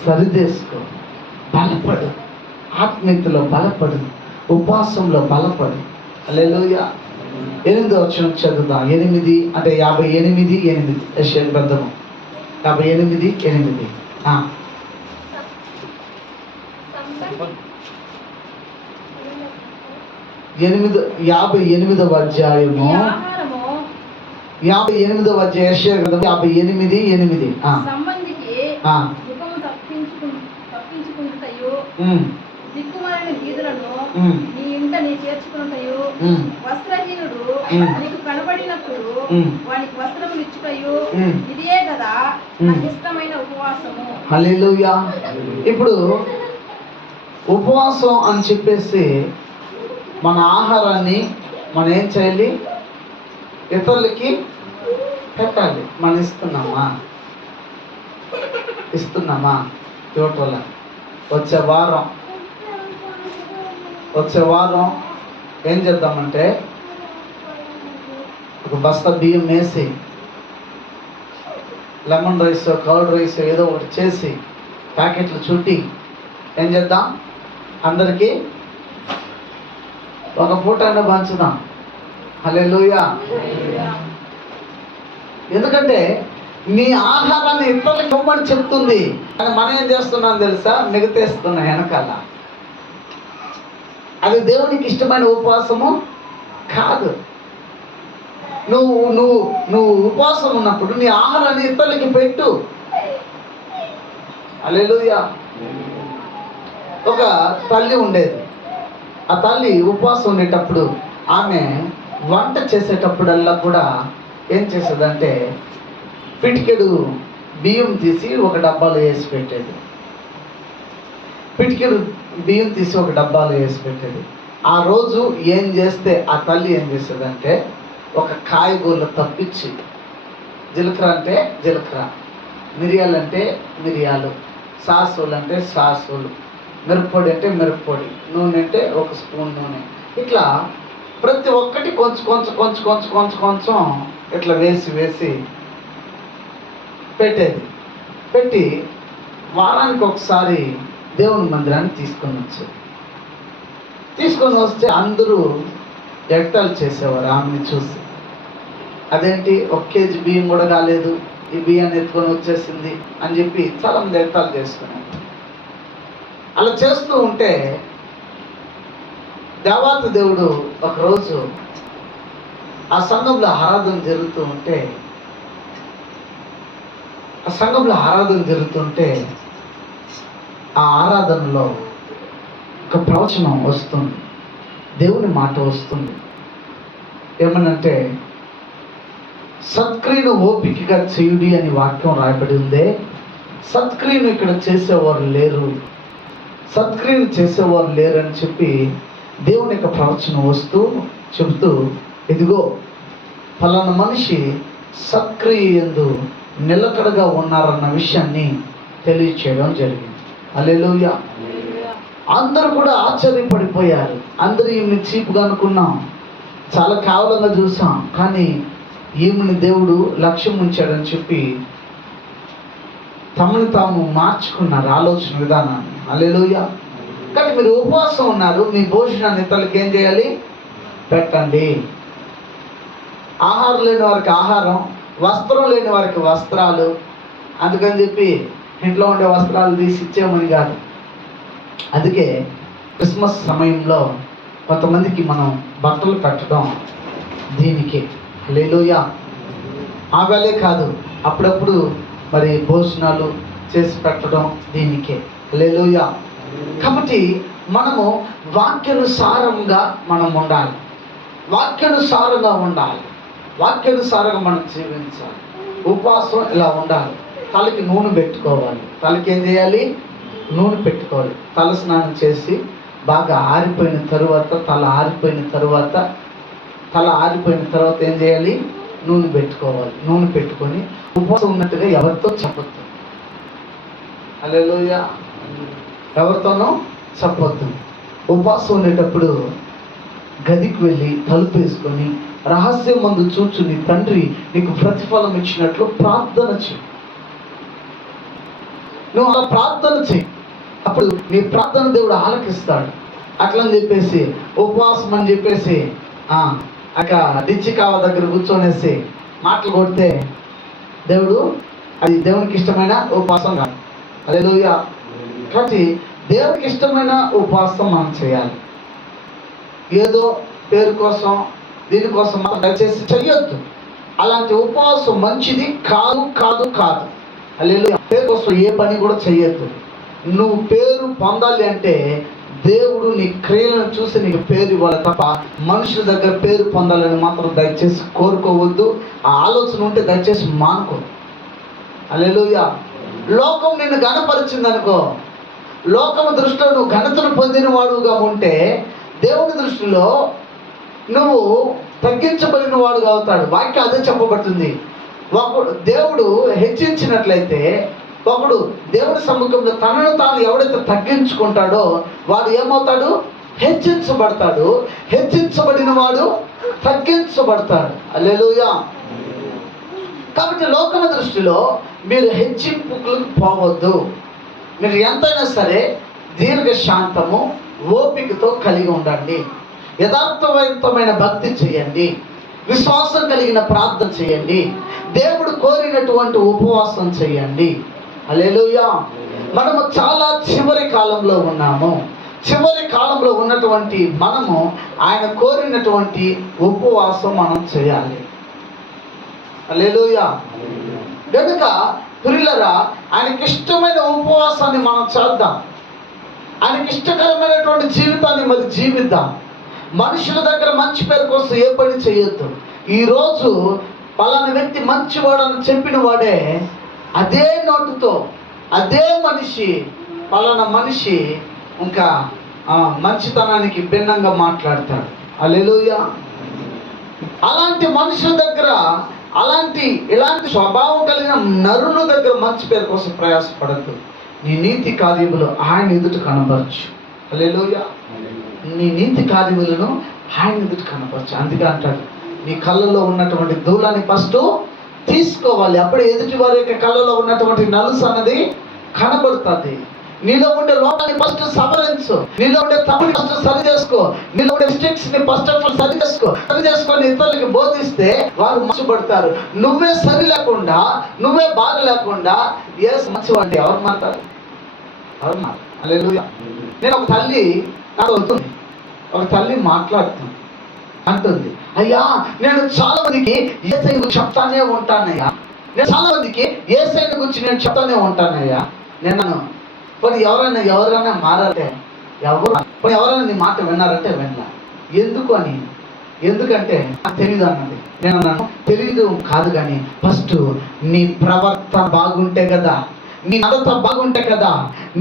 సరిదేసుకో, బలపడు, ఆత్మీయతలో బలపడు, ఉపవాసంలో బలపడు. హల్లెలూయా. 8వ వచనం చదువుదాం. 8 అంటే 58:8 యెషయా గ్రంథము 58:8. 58వ అధ్యాయము 58వ అధ్యాయం యెషయా గ్రంథం 58:8. సంబంధికి ముఖము తప్పించుకుంటయు, దిక్కుమాలిన వీధులను నీ ఇంట నీ చేర్చుకుంటయు, వస్త్రహీనుడు నీకు కనబడినప్పుడు వానికి వస్త్రము ఇచ్చుటయు, ఇదే కదా నాకు ఇష్టమైన ఉపవాసము. హల్లెలూయా. ఇప్పుడు ఉపవాసం అని చెప్పేసి మన ఆహారాన్ని మనం ఏం చేయాలి? ఇతరులకి పెట్టాలి. మనం ఇస్తున్నామా? ఇవ్వటోళ్ళ వచ్చే వారం ఏం చేద్దామంటే ఒక బస్తా బియ్యం వేసి లెమన్ రైస్, కర్డ్ రైస్ ఏదో ఒకటి చేసి ప్యాకెట్లు చుట్టి ఏం చేద్దాం, అందరికీ ఒక పూట అయినా పంచుదాం. హల్లెలూయా. ఎందుకంటే నీ ఆహారాన్ని ఇతరులకు ఇవ్వమని చెప్తుంది, కానీ మనం ఏం చేస్తున్నాం తెలుసా, మిగతేస్తున్నాం వెనకాల. అది దేవునికి ఇష్టమైన ఉపవాసము కాదు. నువ్వు నువ్వు నువ్వు ఉపవాసం ఉన్నప్పుడు నీ ఆహారాన్ని ఇతరులకి పెట్టు. హల్లెలూయా. ఒక తల్లి ఉండేది. ఆ తల్లి ఉపవాసం ఉండేటప్పుడు ఆమె వంట చేసేటప్పుడల్లా కూడా ఏం చేసేదంటే పిటికెడు బియ్యం తీసి ఒక డబ్బాలో వేసి పెట్టేది. పిటికెడు బియ్యం తీసి ఒక డబ్బాలో వేసి పెట్టేది. ఆ రోజు ఏం చేస్తే ఆ తల్లి ఏం చేసేదంటే ఒక కాయగూరలు తప్పించి, జీలకర్ర అంటే జీలకర్ర, మిరియాలు అంటే మిరియాలు, సాసులు అంటే సాసులు, మిరప్పొడి అంటే మిరప్పొడి, నూనె అంటే ఒక స్పూన్ నూనె, ఇట్లా ప్రతి ఒక్కటి కొంచెం కొంచెం కొంచెం కొంచెం కొంచెం కొంచెం ఇట్లా వేసి వేసి పెట్టేది. పెట్టి వారానికి ఒకసారి దేవుని మందిరాన్ని తీసుకొని వస్తే అందరూ ఎగతాళి చేసేవారు ఆమెను చూసి. అదేంటి 1 కేజీ బియ్యం కూడా కాలేదు, ఈ బియ్యాన్ని ఎత్తుకొని వచ్చేసింది అని చెప్పి చాలామంది ఎగతాళి చేసుకున్నారు. అలా చేస్తూ ఉంటే దేవాతి దేవుడు ఒకరోజు ఆ సంఘంలో ఆరాధన జరుగుతుంటే ఆ ఆరాధనలో ఒక ప్రవచనం వస్తుంది, దేవుని మాట వస్తుంది. ఏమనంటే సత్క్రియను ఓపికగా చేయుడి అని వాక్యం రాయబడి ఉందే, సత్క్రియను ఇక్కడ చేసేవారు లేరు, సత్క్రియను చేసేవారు లేరు అని చెప్పి దేవుని యొక్క ప్రవచనం చెబుతూ ఇదిగో ఫలానా మనిషి సత్క్రియ యందు నిలకడగా ఉన్నారన్న విషయాన్ని తెలియచేయడం జరిగింది. హల్లెలూయా. అందరూ కూడా ఆశ్చర్యపడిపోయారు. అందరూ ఈమెని చీపుగా అనుకున్నాం, చాలా కేవలంగా చూసాం, కానీ ఈమెని దేవుడు లక్ష్యం ఉంచాడని చెప్పి తమను తాము మార్చుకున్నారు ఆలోచన విధానాన్ని. హల్లెలూయా. కానీ మీరు ఉపవాసం ఉన్నారు, మీ భోజనాన్ని ఇతరులకు ఏం చేయాలి, పెట్టండి. ఆహారం లేని వారికి ఆహారం, వస్త్రం లేని వారికి వస్త్రాలు. అందుకని చెప్పి ఇంట్లో ఉండే వస్త్రాలు తీసి ఇచ్చేమని కాదు. అందుకే క్రిస్మస్ సమయంలో కొంతమందికి మనం బట్టలు పెట్టడం దీనికి. హల్లెలూయా. ఆ వేళే కాదు, అప్పుడప్పుడు మరి భోజనాలు చేసి పెట్టడం దీనికే. హల్లెలూయా. కాబట్టి మనము వాక్యానుసారంగా మనం ఉండాలి, వాక్యానుసారంగా మనం జీవించాలి. ఉపవాసం ఇలా ఉండాలి. తలకి నూనె పెట్టుకోవాలి. తలకి ఏం చేయాలి, నూనె పెట్టుకోవాలి. తల స్నానం చేసి బాగా ఆరిపోయిన తరువాత తల ఆరిపోయిన తర్వాత ఏం చేయాలి, నూనె పెట్టుకోవాలి. నూనె పెట్టుకొని ఉపవాసం ఉన్నట్టుగా ఎవరితో చెప్పొద్దు. హల్లెలూయా. ఎవరితోనో చెప్పొద్దు. ఉపవాసం ఉండేటప్పుడు గదికి వెళ్ళి తలుపు వేసుకొని రహస్యం మందు చూచుని తండ్రి నీకు ప్రతిఫలం ఇచ్చినట్లు ప్రార్థన చేయి. నువ్వు అలా ప్రార్థన చేయి, అప్పుడు నీ ప్రార్థన దేవుడు ఆలకిస్తాడు. అట్లని చెప్పేసి ఉపవాసం అని చెప్పేసి అక్కడ డిచ్చి కావ దగ్గర కూర్చొనేసి మాటలు కొడితే అది దేవునికి ఇష్టమైన ఉపవాసం కాదు. హల్లెలూయా. కాబట్టి దేవునికి ఇష్టమైన ఉపవాసం మనం చేయాలి. ఏదో పేరు కోసం దీనికోసం మనం దయచేసి చెయ్యొద్దు. అలాంటి ఉపవాసం మంచిది కాదు. హల్లెలూయా. పేరు కోసం ఏ పని కూడా చెయ్యొద్దు. నువ్వు పేరు పొందాలి అంటే దేవుడు నీ క్రియలను చూసి నీకు పేరు ఇవ్వాలి తప్ప మనుషుల దగ్గర పేరు పొందాలని మాత్రం దయచేసి కోరుకోవద్దు. ఆ ఆలోచన ఉంటే దయచేసి మానుకో. హల్లెలూయా. లోకం నిన్ను ఘనపరిచింది అనుకో, లోకం దృష్టిలో నువ్వు ఘనతను పొందిన వాడుగా ఉంటే దేవుని దృష్టిలో నువ్వు తగ్గించబడిన వాడుగా అవుతాడు. వాక్యం అదే చెప్పబడుతుంది. దేవుడు హెచ్చించినట్లయితే ఒకడు దేవుడి సముఖంలో తనను తాను ఎవడైతే తగ్గించుకుంటాడో వాడు ఏమవుతాడు, హెచ్చించబడతాడు. హెచ్చించబడిన వాడు తగ్గించబడతాడు. హల్లెలూయా. కాబట్టి లోకం దృష్టిలో మీరు హెచ్చింపులకు పోవద్దు. మీరు ఎంతైనా సరే దీర్ఘశాంతము ఓపికతో కలిగి ఉండండి. యథార్థవంతమైన భక్తి చేయండి. విశ్వాసం కలిగిన ప్రార్థన చేయండి. దేవుడు కోరినటువంటి ఉపవాసం చేయండి. హల్లెలూయా. మనము చాలా చివరి కాలంలో ఉన్నాము. చివరి కాలంలో ఉన్నటువంటి మనము ఆయన కోరినటువంటి ఉపవాసం మనం చేయాలి. హల్లెలూయా. కనుక ప్రియులారా, ఆయనకి ఇష్టమైన ఉపవాసాన్ని మనం చేద్దాం. ఆయనకి ఇష్టకరమైనటువంటి జీవితాన్ని మరి జీవిద్దాం. మనుషుల దగ్గర మంచి పేరు కోసం ఏ పని చేయొద్దు. ఈరోజు పలానా వ్యక్తి మంచివాడని చెప్పిన వాడే అదే నోటుతో అదే మనిషి పలానా మనిషి ఇంకా మంచితనానికి భిన్నంగా మాట్లాడతాడు. హల్లెలూయా. అలాంటి మనుషుల దగ్గర ఇలాంటి స్వభావం కలిగిన నరుల దగ్గర మంచి పేరు కోసం ప్రయాసపడద్దు. నీ నీతి కార్యములు ఆయన ఎదుట కనబరచు. హల్లెలూయా. నీ నీతి కార్యములను ఆయన ఎదుట కనపరచు. అందుకే అంటాడు, నీ కళ్ళలో ఉన్నటువంటి ధూళాన్ని ఫస్ట్ తీసుకోవాలి. అప్పుడే ఎదుటి వారి యొక్క కళ్ళలో ఉన్నటువంటి నలుసు అన్నది కనబడుతుంది. నీలో ఉండే లోపాన్ని ఫస్ట్ సవరించు. నీలో ఉండే తప్పుని ఫస్ట్ సరి చేసుకో. నీలో ఉండే మిస్టేక్స్ ని ఫస్ట్ ఆఫ్ ఆల్ సరి చేసుకొని ఇతరులకి బోధిస్తే వారు మంచిపడతారు. నువ్వే సరి లేకుండా, నువ్వే బాధ లేకుండా యేసు మంచివాడి ఎవరు మాట్లాడు? హల్లెలూయా. నేను ఒక తల్లి నాకు అవుతుంది, ఒక తల్లి మాట్లాడుతుంది, అంటుంది, అయ్యా నేను చాలా మందికి యేసయ్య గురించి చెప్తానే ఉంటానయ్యా. నేను చాలా మందికి యేసయ్య గురించి నేను చెప్తానే ఉంటానయ్యా. నేను పోనీ ఎవరైనా మారాలంటే ఎవరైనా నీ మాట విన్నారంటే విన్నా. ఎందుకు అని, ఎందుకంటే నాకు తెలియదు అన్నది. నేను అన్నాను, తెలీదు కాదు కానీ ఫస్ట్ నీ ప్రవర్తన బాగుంటే కదా, నీ నడత బాగుంటే కదా,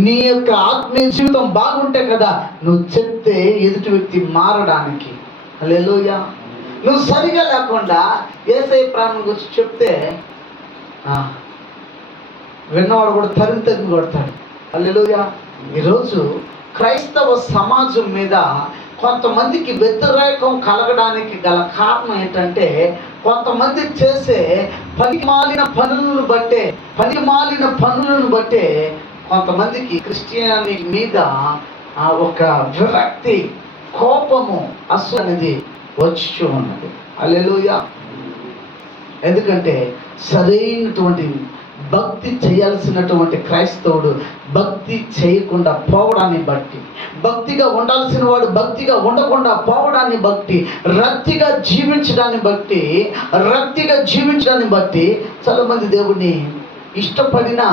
నీ యొక్క ఆత్మీయ జీవితం బాగుంటే కదా నువ్వు చెప్తే ఎదుటి వ్యక్తి మారడానికి. హల్లెలూయా. నువ్వు సరిగా లేకుండా యేసయ్య ప్రాణం గురించి చెప్తే విన్నవాడు కూడా తరిమి కొడతాడు. హల్లెలూయా. ఈరోజు క్రైస్తవ సమాజం మీద కొంతమందికి వ్యతిరేకం కలగడానికి గల కారణం ఏంటంటే, కొంతమంది చేసే పనికిమాలిన పనులను బట్టే కొంతమందికి క్రిస్టియానిటీ మీద ఒక విరక్తి, కోపము, అసలు అనేది వచ్చి ఉన్నది. హల్లెలూయా. ఎందుకంటే సరైనటువంటి భక్తి చేయాల్సినటువంటి క్రైస్తవుడు భక్తి చేయకుండా పోవడాన్ని బట్టి, భక్తిగా ఉండాల్సిన వాడు భక్తిగా ఉండకుండా పోవడాన్ని బట్టి, రక్తిగా జీవించడాన్ని బట్టి చాలా మంది దేవుడిని ఇష్టపడినా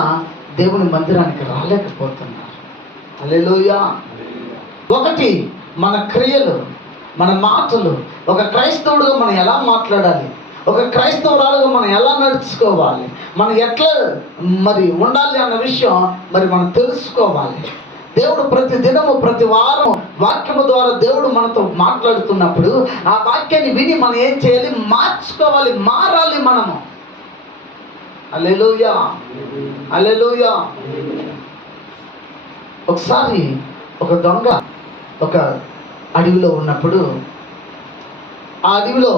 దేవుని మందిరానికి రాలేకపోతున్నారు. హల్లెలూయా. ఒకటి మన క్రియలు, మన మాటలు, ఒక క్రైస్తవుడుగా మనం ఎలా మాట్లాడాలి, ఒక క్రైస్తవురాలుగా మనం ఎలా నడుచుకోవాలి, మనం ఎట్లా మరి ఉండాలి అన్న విషయం మరి మనం తెలుసుకోవాలి. దేవుడు ప్రతి దినము ప్రతి వారం వాక్యము ద్వారా దేవుడు మనతో మాట్లాడుతున్నప్పుడు ఆ వాక్యాన్ని విని మనం ఏం చేయాలి? మార్చుకోవాలి, మారాలి మనము. హల్లెలూయా. హల్లెలూయా. ఒకసారి ఒక దొంగ ఒక అడవిలో ఉన్నప్పుడు, ఆ అడవిలో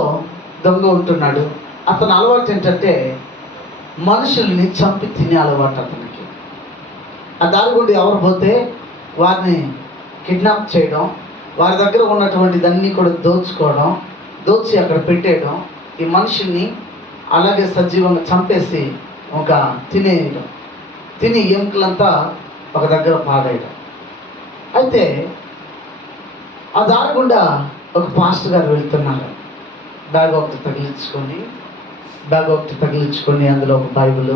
దొంగ ఉంటున్నాడు. అతని అలవాటు ఏంటంటే మనుషుల్ని చంపి తినే అలవాటు అతనికి. ఆ దారి గుండా ఎవరు పోతే వారిని కిడ్నాప్ చేయడం, వారి దగ్గర ఉన్నటువంటి దాన్ని కూడా దోచి అక్కడ పెట్టేయడం, ఈ మనుషుల్ని అలాగే సజీవంగా చంపేసి ఒక తిని ఎముకలంతా ఒక దగ్గర పాడేయడం. అయితే ఆ దారి గుండా ఒక పాస్టర్ గారు వెళ్తున్నారు. బ్యాగ్ ఒకటి తగిలించుకొని అందులో ఒక బైబిల్,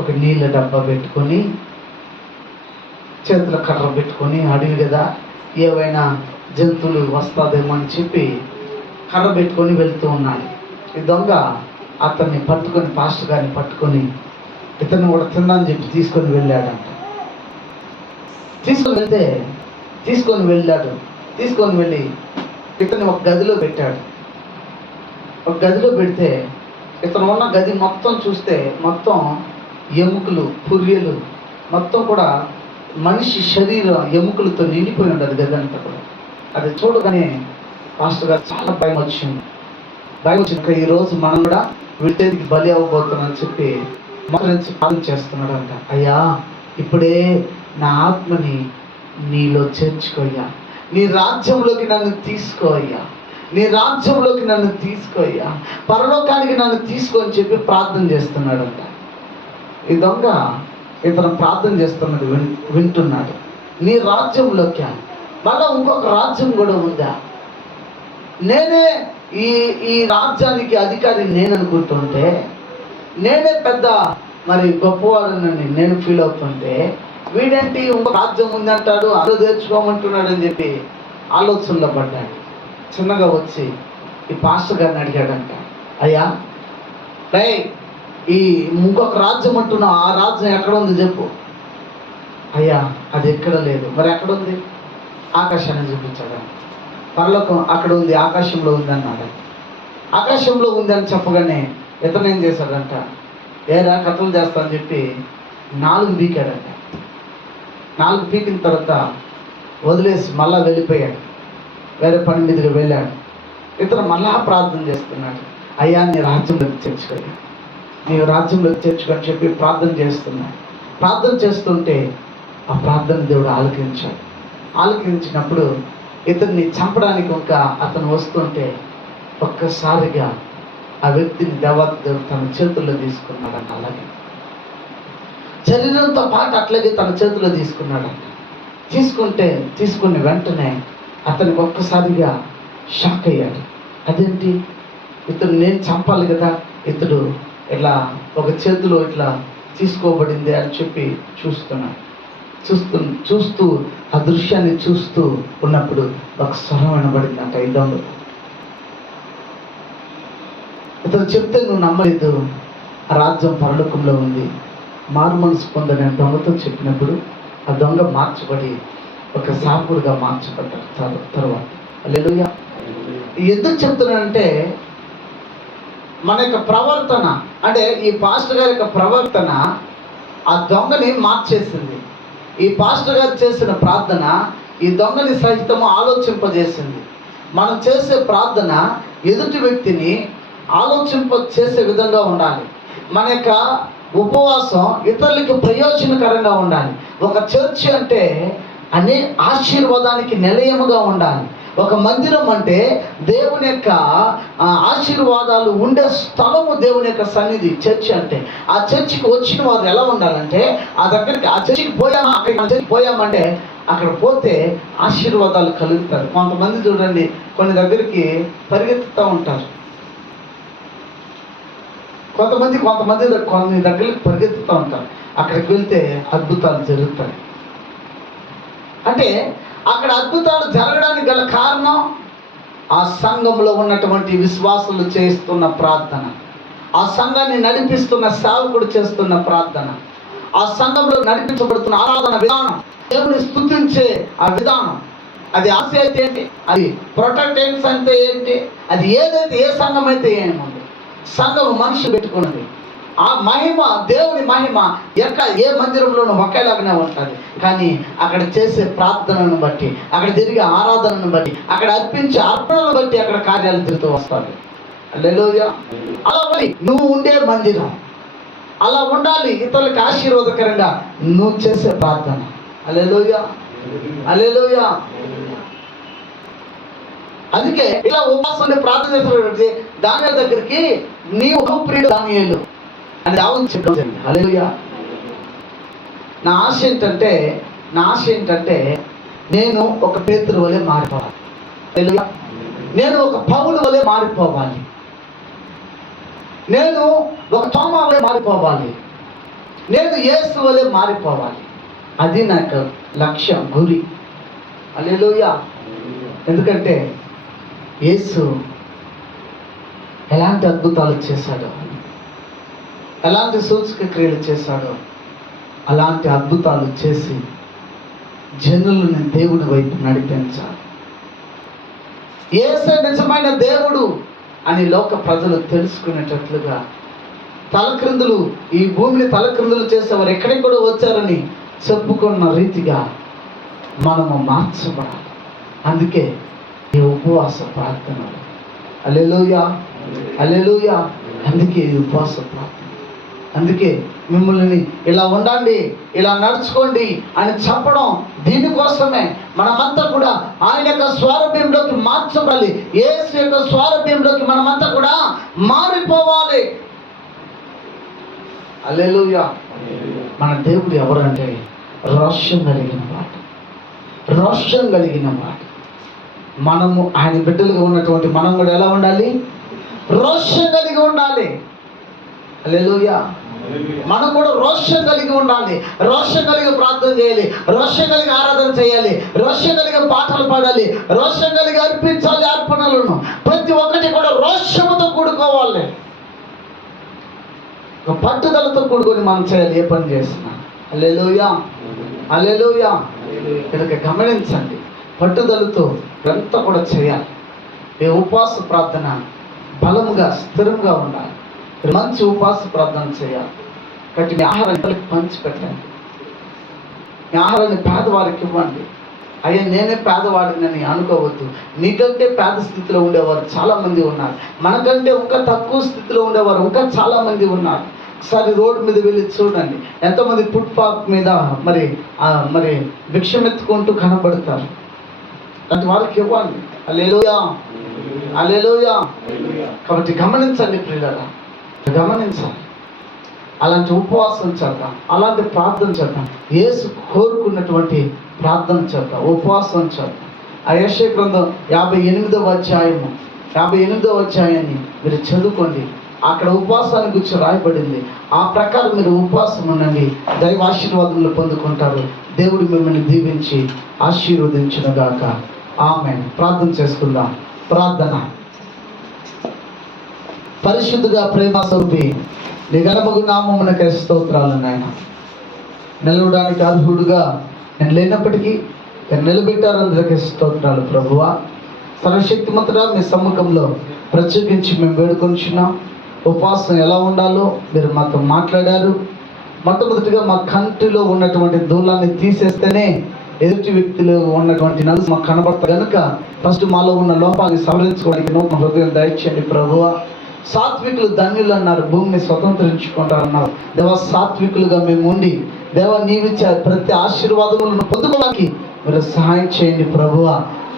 ఒక నీళ్ళ డబ్బా పెట్టుకొని, చేతుల కర్ర పెట్టుకొని, అడవి కదా ఏవైనా జంతువులు వస్తుందేమో అని చెప్పి కర్ర పెట్టుకొని వెళ్తూ ఉన్నాడు. ఈ దొంగ అతన్ని పట్టుకొని, పాస్టర్ గారిని పట్టుకొని ఇతన్ని కూడా తిందని చెప్పి తీసుకొని వెళ్ళాడంట. తీసుకొని వెళ్ళి ఇతన్ని ఒక గదిలో పెట్టాడు. ఒక గదిలో పెడితే ఇతను ఉన్న గది మొత్తం చూస్తే మొత్తం ఎముకలు, పుర్రెలు మొత్తం కూడా మనిషి శరీరం ఎముకలతో నిండిపోయి ఉండదు గది అంతా కూడా. అది చూడగానే పాస్టర్ గారు చాలా భయం వచ్చింది. ఈరోజు మనం కూడా వీటికి బలి అవ్వబోతున్నానని చెప్పి మోకరించి ప్రార్థన చేస్తున్నాడంట. అయ్యా, ఇప్పుడే నా ఆత్మని నీలో చేర్చుకోయ్యా, నీ రాజ్యంలోకి నన్ను తీసుకోయ్యా, నీ రాజ్యంలోకి నన్ను తీసుకోయ్యా, పరలోకానికి నన్ను తీసుకో అని చెప్పి ప్రార్థన చేస్తున్నాడంట. ఈ దొంగ ఇతను ప్రార్థన చేస్తున్నది వింటున్నాడు. నీ రాజ్యంలోకి, మళ్ళా ఇంకొక రాజ్యం కూడా ఉందా, నేనే ఈ రాజ్యానికి అధికారి నేను అనుకుంటుంటే, నేనే పెద్ద మరి గొప్పవాడనని నేను ఫీల్ అవుతుంటే, వీడేంటి ఇంకొక రాజ్యం ఉందంటాడు, అదో తెచ్చుకోమంటున్నాడు అని చెప్పి ఆలోచనలో పడ్డాడు. చిన్నగా వచ్చి ఈ పాస్టర్ గారిని అడిగాడంట, అయ్యా రై, ఈ ఇంకొక రాజ్యం అంటున్నావు, ఆ రాజ్యం ఎక్కడ ఉంది చెప్పు. అయ్యా, అది ఎక్కడ లేదు. మరి ఎక్కడ ఉంది? ఆకాశాన్ని చూపించాడు. పరలోకం అక్కడ ఉంది, ఆకాశంలో ఉంది అన్నాడు. ఆకాశంలో ఉంది అని చెప్పగానే ఇతను ఏం చేశాడంట, ఏరా కథలు చేస్తా అని చెప్పి 4 పీకాడంట. 4 పీకిన తర్వాత వదిలేసి మళ్ళా వెళ్ళిపోయాడు, వేరే పని మీదకి వెళ్ళాడు. ఇతను మళ్ళా ప్రార్థన చేస్తున్నాడు, అయ్యా నీ రాజ్యంలోకి చేర్చుకోయ్యా, నీ రాజ్యంలోకి చేర్చుకో అని చెప్పి ప్రార్థన చేస్తున్నాడు. ప్రార్థన చేస్తుంటే ఆ ప్రార్థన దేవుడు ఆలకించాడు. ఆలకించినప్పుడు ఇతన్ని చంపడానికి అతను వస్తుంటే ఒక్కసారిగా ఆ వ్యక్తిని దేవత దేవుడు తన చేతుల్లో తీసుకున్నాడంట. అలాగే శరీరంతో పాటు అట్లాగే తన చేతిలో తీసుకున్నాడంట. తీసుకుని వెంటనే అతనికి ఒక్కసారిగా షాక్ అయ్యాడు. అదేంటి, ఇతను నేను చంపాలి కదా, ఇతడు ఇట్లా ఒక చేతిలో ఇట్లా తీసుకోబడింది అని చెప్పి చూస్తూ ఆ దృశ్యాన్ని చూస్తూ ఉన్నప్పుడు ఒక స్వరం వినబడిందంట ఈ దొంగ. ఇతను చెప్తే నువ్వు నమ్మలేదు, ఆ రాజ్యం పరలోకంలో ఉంది, మారు మనసు పొందని దొంగతో చెప్పినప్పుడు ఆ దొంగ మార్చబడి ఒక సాకుడుగా మార్చబడ్డాడు. తర్వాత హల్లెలూయా. ఎందుకు చెప్తున్నానంటే, మన యొక్క ప్రవర్తన, అంటే ఈ పాస్టర్ గారి యొక్క ప్రవర్తన ఆ దొంగని మార్చేసింది. ఈ పాస్టర్ గారు చేసిన ప్రార్థన ఈ దొంగని సహితము ఆలోచింపజేసింది. మనం చేసే ప్రార్థన ఎదుటి వ్యక్తిని చేసే విధంగా ఉండాలి. మన యొక్క ఉపవాసం ఇతరులకి ప్రయోజనకరంగా ఉండాలి. ఒక చర్చి అంటే ఆశీర్వాదానికి నిలయముగా ఉండాలి. ఒక మందిరం అంటే దేవుని యొక్క ఆశీర్వాదాలు ఉండే స్థలము, దేవుని యొక్క సన్నిధి చర్చి అంటే. ఆ చర్చికి వచ్చిన వారు ఎలా ఉండాలంటే, ఆ చర్చికి పోయామంటే అక్కడ పోతే ఆశీర్వాదాలు కలుగుతారు. కొంతమంది చూడండి, కొన్ని దగ్గరికి పరిగెత్తుతూ ఉంటారు, కొన్ని దగ్గరికి పరిగెత్తుతూ ఉంటారు. అక్కడికి వెళ్తే అద్భుతాలు జరుగుతాయి. అంటే అక్కడ అద్భుతాలు జరగడానికి గల కారణం ఆ సంఘంలో ఉన్నటువంటి విశ్వాసులు చేస్తున్న ప్రార్థన, ఆ సంఘాన్ని నడిపిస్తున్న సేవకుడు చేస్తున్న ప్రార్థన, ఆ సంఘంలో నడిపించబడుతున్న ఆరాధన విధానం, దేవుని స్తుతించే ఆ విధానం. అది ఆశ అయితే ఏంటి, అది ప్రొటెక్టెన్స్ అంటే ఏంటి, అది ఏదైతే ఏ సంఘం అయితే ఏముంది, సంఘం మనుషులు పెట్టుకున్నది. ఆ మహిమ, దేవుని మహిమ ఏ మందిరంలోనూ ఒకేలాగానే ఉంటుంది. కానీ అక్కడ చేసే ప్రార్థనను బట్టి, అక్కడ జరిగే ఆరాధనను బట్టి, అక్కడ అర్పించే అర్పణను బట్టి అక్కడ కార్యాలు తిరుగుతూ వస్తాయి. హల్లెలూయా. అలా మరి నువ్వు ఉండే మందిరం అలా ఉండాలి, ఇతరులకు ఆశీర్వాదకరంగా నువ్వు చేసే ప్రార్థన. హల్లెలూయా, హల్లెలూయా. అందుకే ఇలా ఉపవాసం ప్రార్థన చేస్తున్నటువంటి దానియేలు దగ్గరికి, నీ ప్రియుడు దానియేలు అని రావని చెప్పడం. హల్లెలూయా. నా ఆశ ఏంటంటే నేను ఒక పేతురు వలె మారిపోవాలి. హల్లెలూయా. నేను ఒక పౌలు వలె మారిపోవాలి. నేను ఒక తోమా వలె మారిపోవాలి. నేను యేసు వలె మారిపోవాలి. అది నాకు లక్ష్యం, గురి. హల్లెలూయా. ఎందుకంటే యేసు ఎలాంటి అద్భుతాలు చేశాడో, ఎలాంటి సూచక క్రియలు చేశాడో, అలాంటి అద్భుతాలు చేసి జనులను దేవుడి వైపు నడిపించాలి. యేసే నిజమైన దేవుడు అని లోక ప్రజలు తెలుసుకునేటట్లుగా ఈ భూమిని తలక్రిందులు చేసేవారు ఎక్కడికి కూడా వచ్చారని చెప్పుకున్న రీతిగా మనము మార్చబడాలి. అందుకే ఈ ఉపవాస ప్రార్థనలు. హల్లెలూయా, హల్లెలూయా. అందుకే ఈ ఉపవాస ప్రార్థన. అందుకే మిమ్మల్ని ఇలా ఉండండి, ఇలా నడుచుకోండి అని చెప్పడం దీనికోసమే. మనమంతా కూడా ఆయన యొక్క స్వారూప్యంలోకి మార్చబడాలి. యేసు యొక్క స్వారూప్యంలోకి మనమంతా కూడా మారిపోవాలి. హల్లెలూయా. మన దేవుడు ఎవరంటే రోషం కలిగిన వాడు, రోషం కలిగిన వాడు. మనము ఆయన బిడ్డలుగా ఉన్నటువంటి మనం కూడా ఎలా ఉండాలి? రోషం కలిగి ఉండాలి. హల్లెలూయా. మనం కూడా రోషం కలిగి ఉండాలి, రోషం కలిగి ప్రార్థన చేయాలి, రోషం కలిగి ఆరాధన చేయాలి, రోషం కలిగి పాటలు పాడాలి, రోషం కలిగి అర్పించాలి అర్పణలను. ప్రతి ఒక్కటి కూడా రోషముతో కూడుకోవాలి, ఒక పట్టుదలతో కూడుకొని మనం చేయాలి ఏ పని చేసినా. హల్లెలూయా, హల్లెలూయా. ఇక్కడ గమనించండి, పట్టుదలతో ఇదంతా కూడా చేయాలి. ఈ ఉపవాస ప్రార్థన బలంగా స్థిరంగా ఉండాలి. మంచి ఉపవాస ప్రార్థన చేయాలి. కాబట్టి మీ ఆహారాన్ని పంచి పెట్టండి, మీ ఆహారాన్ని పేదవారికి ఇవ్వండి. అయ్యా నేనే పేదవాడినని అనుకోవద్దు. నీకంటే పేద స్థితిలో ఉండేవారు చాలామంది ఉన్నారు, మనకంటే ఇంకా తక్కువ స్థితిలో ఉండేవారు ఇంకా చాలామంది ఉన్నారు. ఒకసారి రోడ్డు మీద వెళ్ళి చూడండి, ఎంతోమంది ఫుట్పాత్ మీద మరి భిక్షమెత్తుకుంటూ కనబడతారు. అలాంటి వారికి ఇవ్వండి. హల్లెలూయా, హల్లెలూయా. కాబట్టి గమనించండి ప్రియులారా, గమనించాలి. అలాంటి ఉపవాసం చేద్దాం, అలాంటి ప్రార్థన చేద్దాం. యేసు కోరుకున్నటువంటి ప్రార్థన చేద్దాం, ఉపవాసం చేద్దాం. ఆ యెషయా గ్రంథం 58వ అధ్యాయాన్ని మీరు చదువుకోండి. అక్కడ ఉపవాసాన్ని గురించి రాయబడింది. ఆ ప్రకారం మీరు ఉపవాసం ఉండండి, దైవ ఆశీర్వాదములు పొందుకుంటారు. దేవుడు మిమ్మల్ని దీవించి ఆశీర్వదించునుగాక. ఆమేన్. ప్రార్థన చేసుకుందాం. ప్రార్థన. పరిశుద్ధుగా ప్రేమ స్వరూపి నీ ఘనమగు నామమునకే స్తోత్రాలు నాయన. నిలవడానికి అర్హుడుగా నేను లేనప్పటికీ నేను నిలబెట్టారు, అందరికీ స్తోత్రాలు ప్రభువా. సర్వశక్తిమంతుడా మీ సమ్ముఖంలో ప్రత్యేకించి మేము వేడుకొంచున్నాం. ఉపవాసం ఎలా ఉండాలో మీరు మాతో మాట్లాడారు. మొట్టమొదటిగా మా కంటిలో ఉన్నటువంటి దూలాన్ని తీసేస్తేనే ఎదుటి వ్యక్తిలో ఉన్నటువంటి నలుసు మాకు కనబడతాయి కనుక ఫస్ట్ మాలో ఉన్న లోపాన్ని సవరించుకోవడానికి నూతన హృదయం దయచేయండి ప్రభువా. సాత్వికులు ధన్యులు అన్నారు, భూమిని స్వతంత్రించుకుంటారన్నారు. దేవ సాత్వికులుగా మేము ఉండి దేవ నీవిచ్చే ప్రతి ఆశీర్వాదములను పొందుకోవడానికి మీరు సహాయం చేయండి ప్రభువా.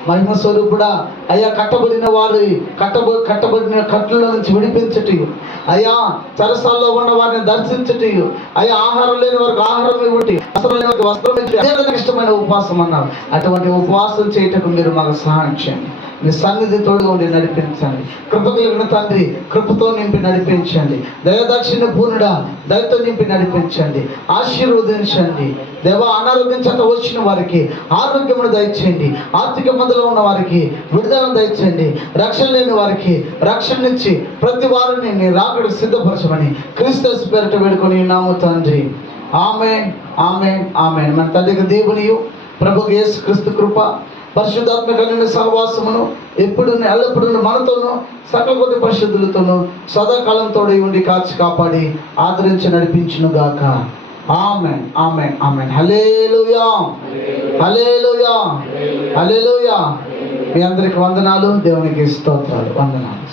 మహిమ స్వరూపుడా అయ్యా, కట్టబడిన వారి కట్టబడిన కట్టుల నుంచి విడిపించటయు, అయ్యా చెరసాల్లో ఉన్న వారిని దర్శించటయు, అయ్యా ఆహారం లేని వారికి ఆహారం ఇవ్వటి, వస్త్రం లేని వారికి వస్త్రం ఇచ్చి అదే ఇష్టమైన ఉపవాసం అన్నారు. అటువంటి ఉపవాసం చేయటకు మీరు మాకు సహాయం చేయండి. మీ సన్నిధి తోడుగా ఉండి నడిపించండి. కృప కలిగిన తండ్రి కృపతో నింపి నడిపించండి. దయదాక్షిణ్య పూర్ణుడా దయతో నింపి నడిపించండి, ఆశీర్వదించండి. దేవ అనారోగ్యం చేత వచ్చిన వారికి ఆరోగ్యమును దయచేయండి, ఆర్థిక మందులో ఉన్న వారికి విడుదల దయచేయండి, రక్షణ లేని వారికి రక్షణ ఇచ్చి ప్రతి వారిని నీ రాకడకు సిద్ధపరచమని క్రీస్తు పేరిట వేడుకొని నాము తండ్రి. ఆమేన్, ఆమేన్, ఆమేన్. మన తండ్రికి దేవునియు ప్రభువు యేసుక్రీస్తు కృప పరిశుద్ధాత్మ కలిగిన సహవాసమును ఎప్పుడు ఎల్లప్పుడూ మనతోనూ సకల కొద్ది పరిశుద్ధులతోనూ సదాకాలం తోడై ఉండి కాచి కాపాడి ఆదరించి నడిపించును గాక. ఆమేన్, ఆమేన్, ఆమేన్. హల్లెలూయా, హల్లెలూయా, హల్లెలూయా. మీ అందరికి వందనాలు, దేవునికి స్తోత్రాలు, వందనాలు.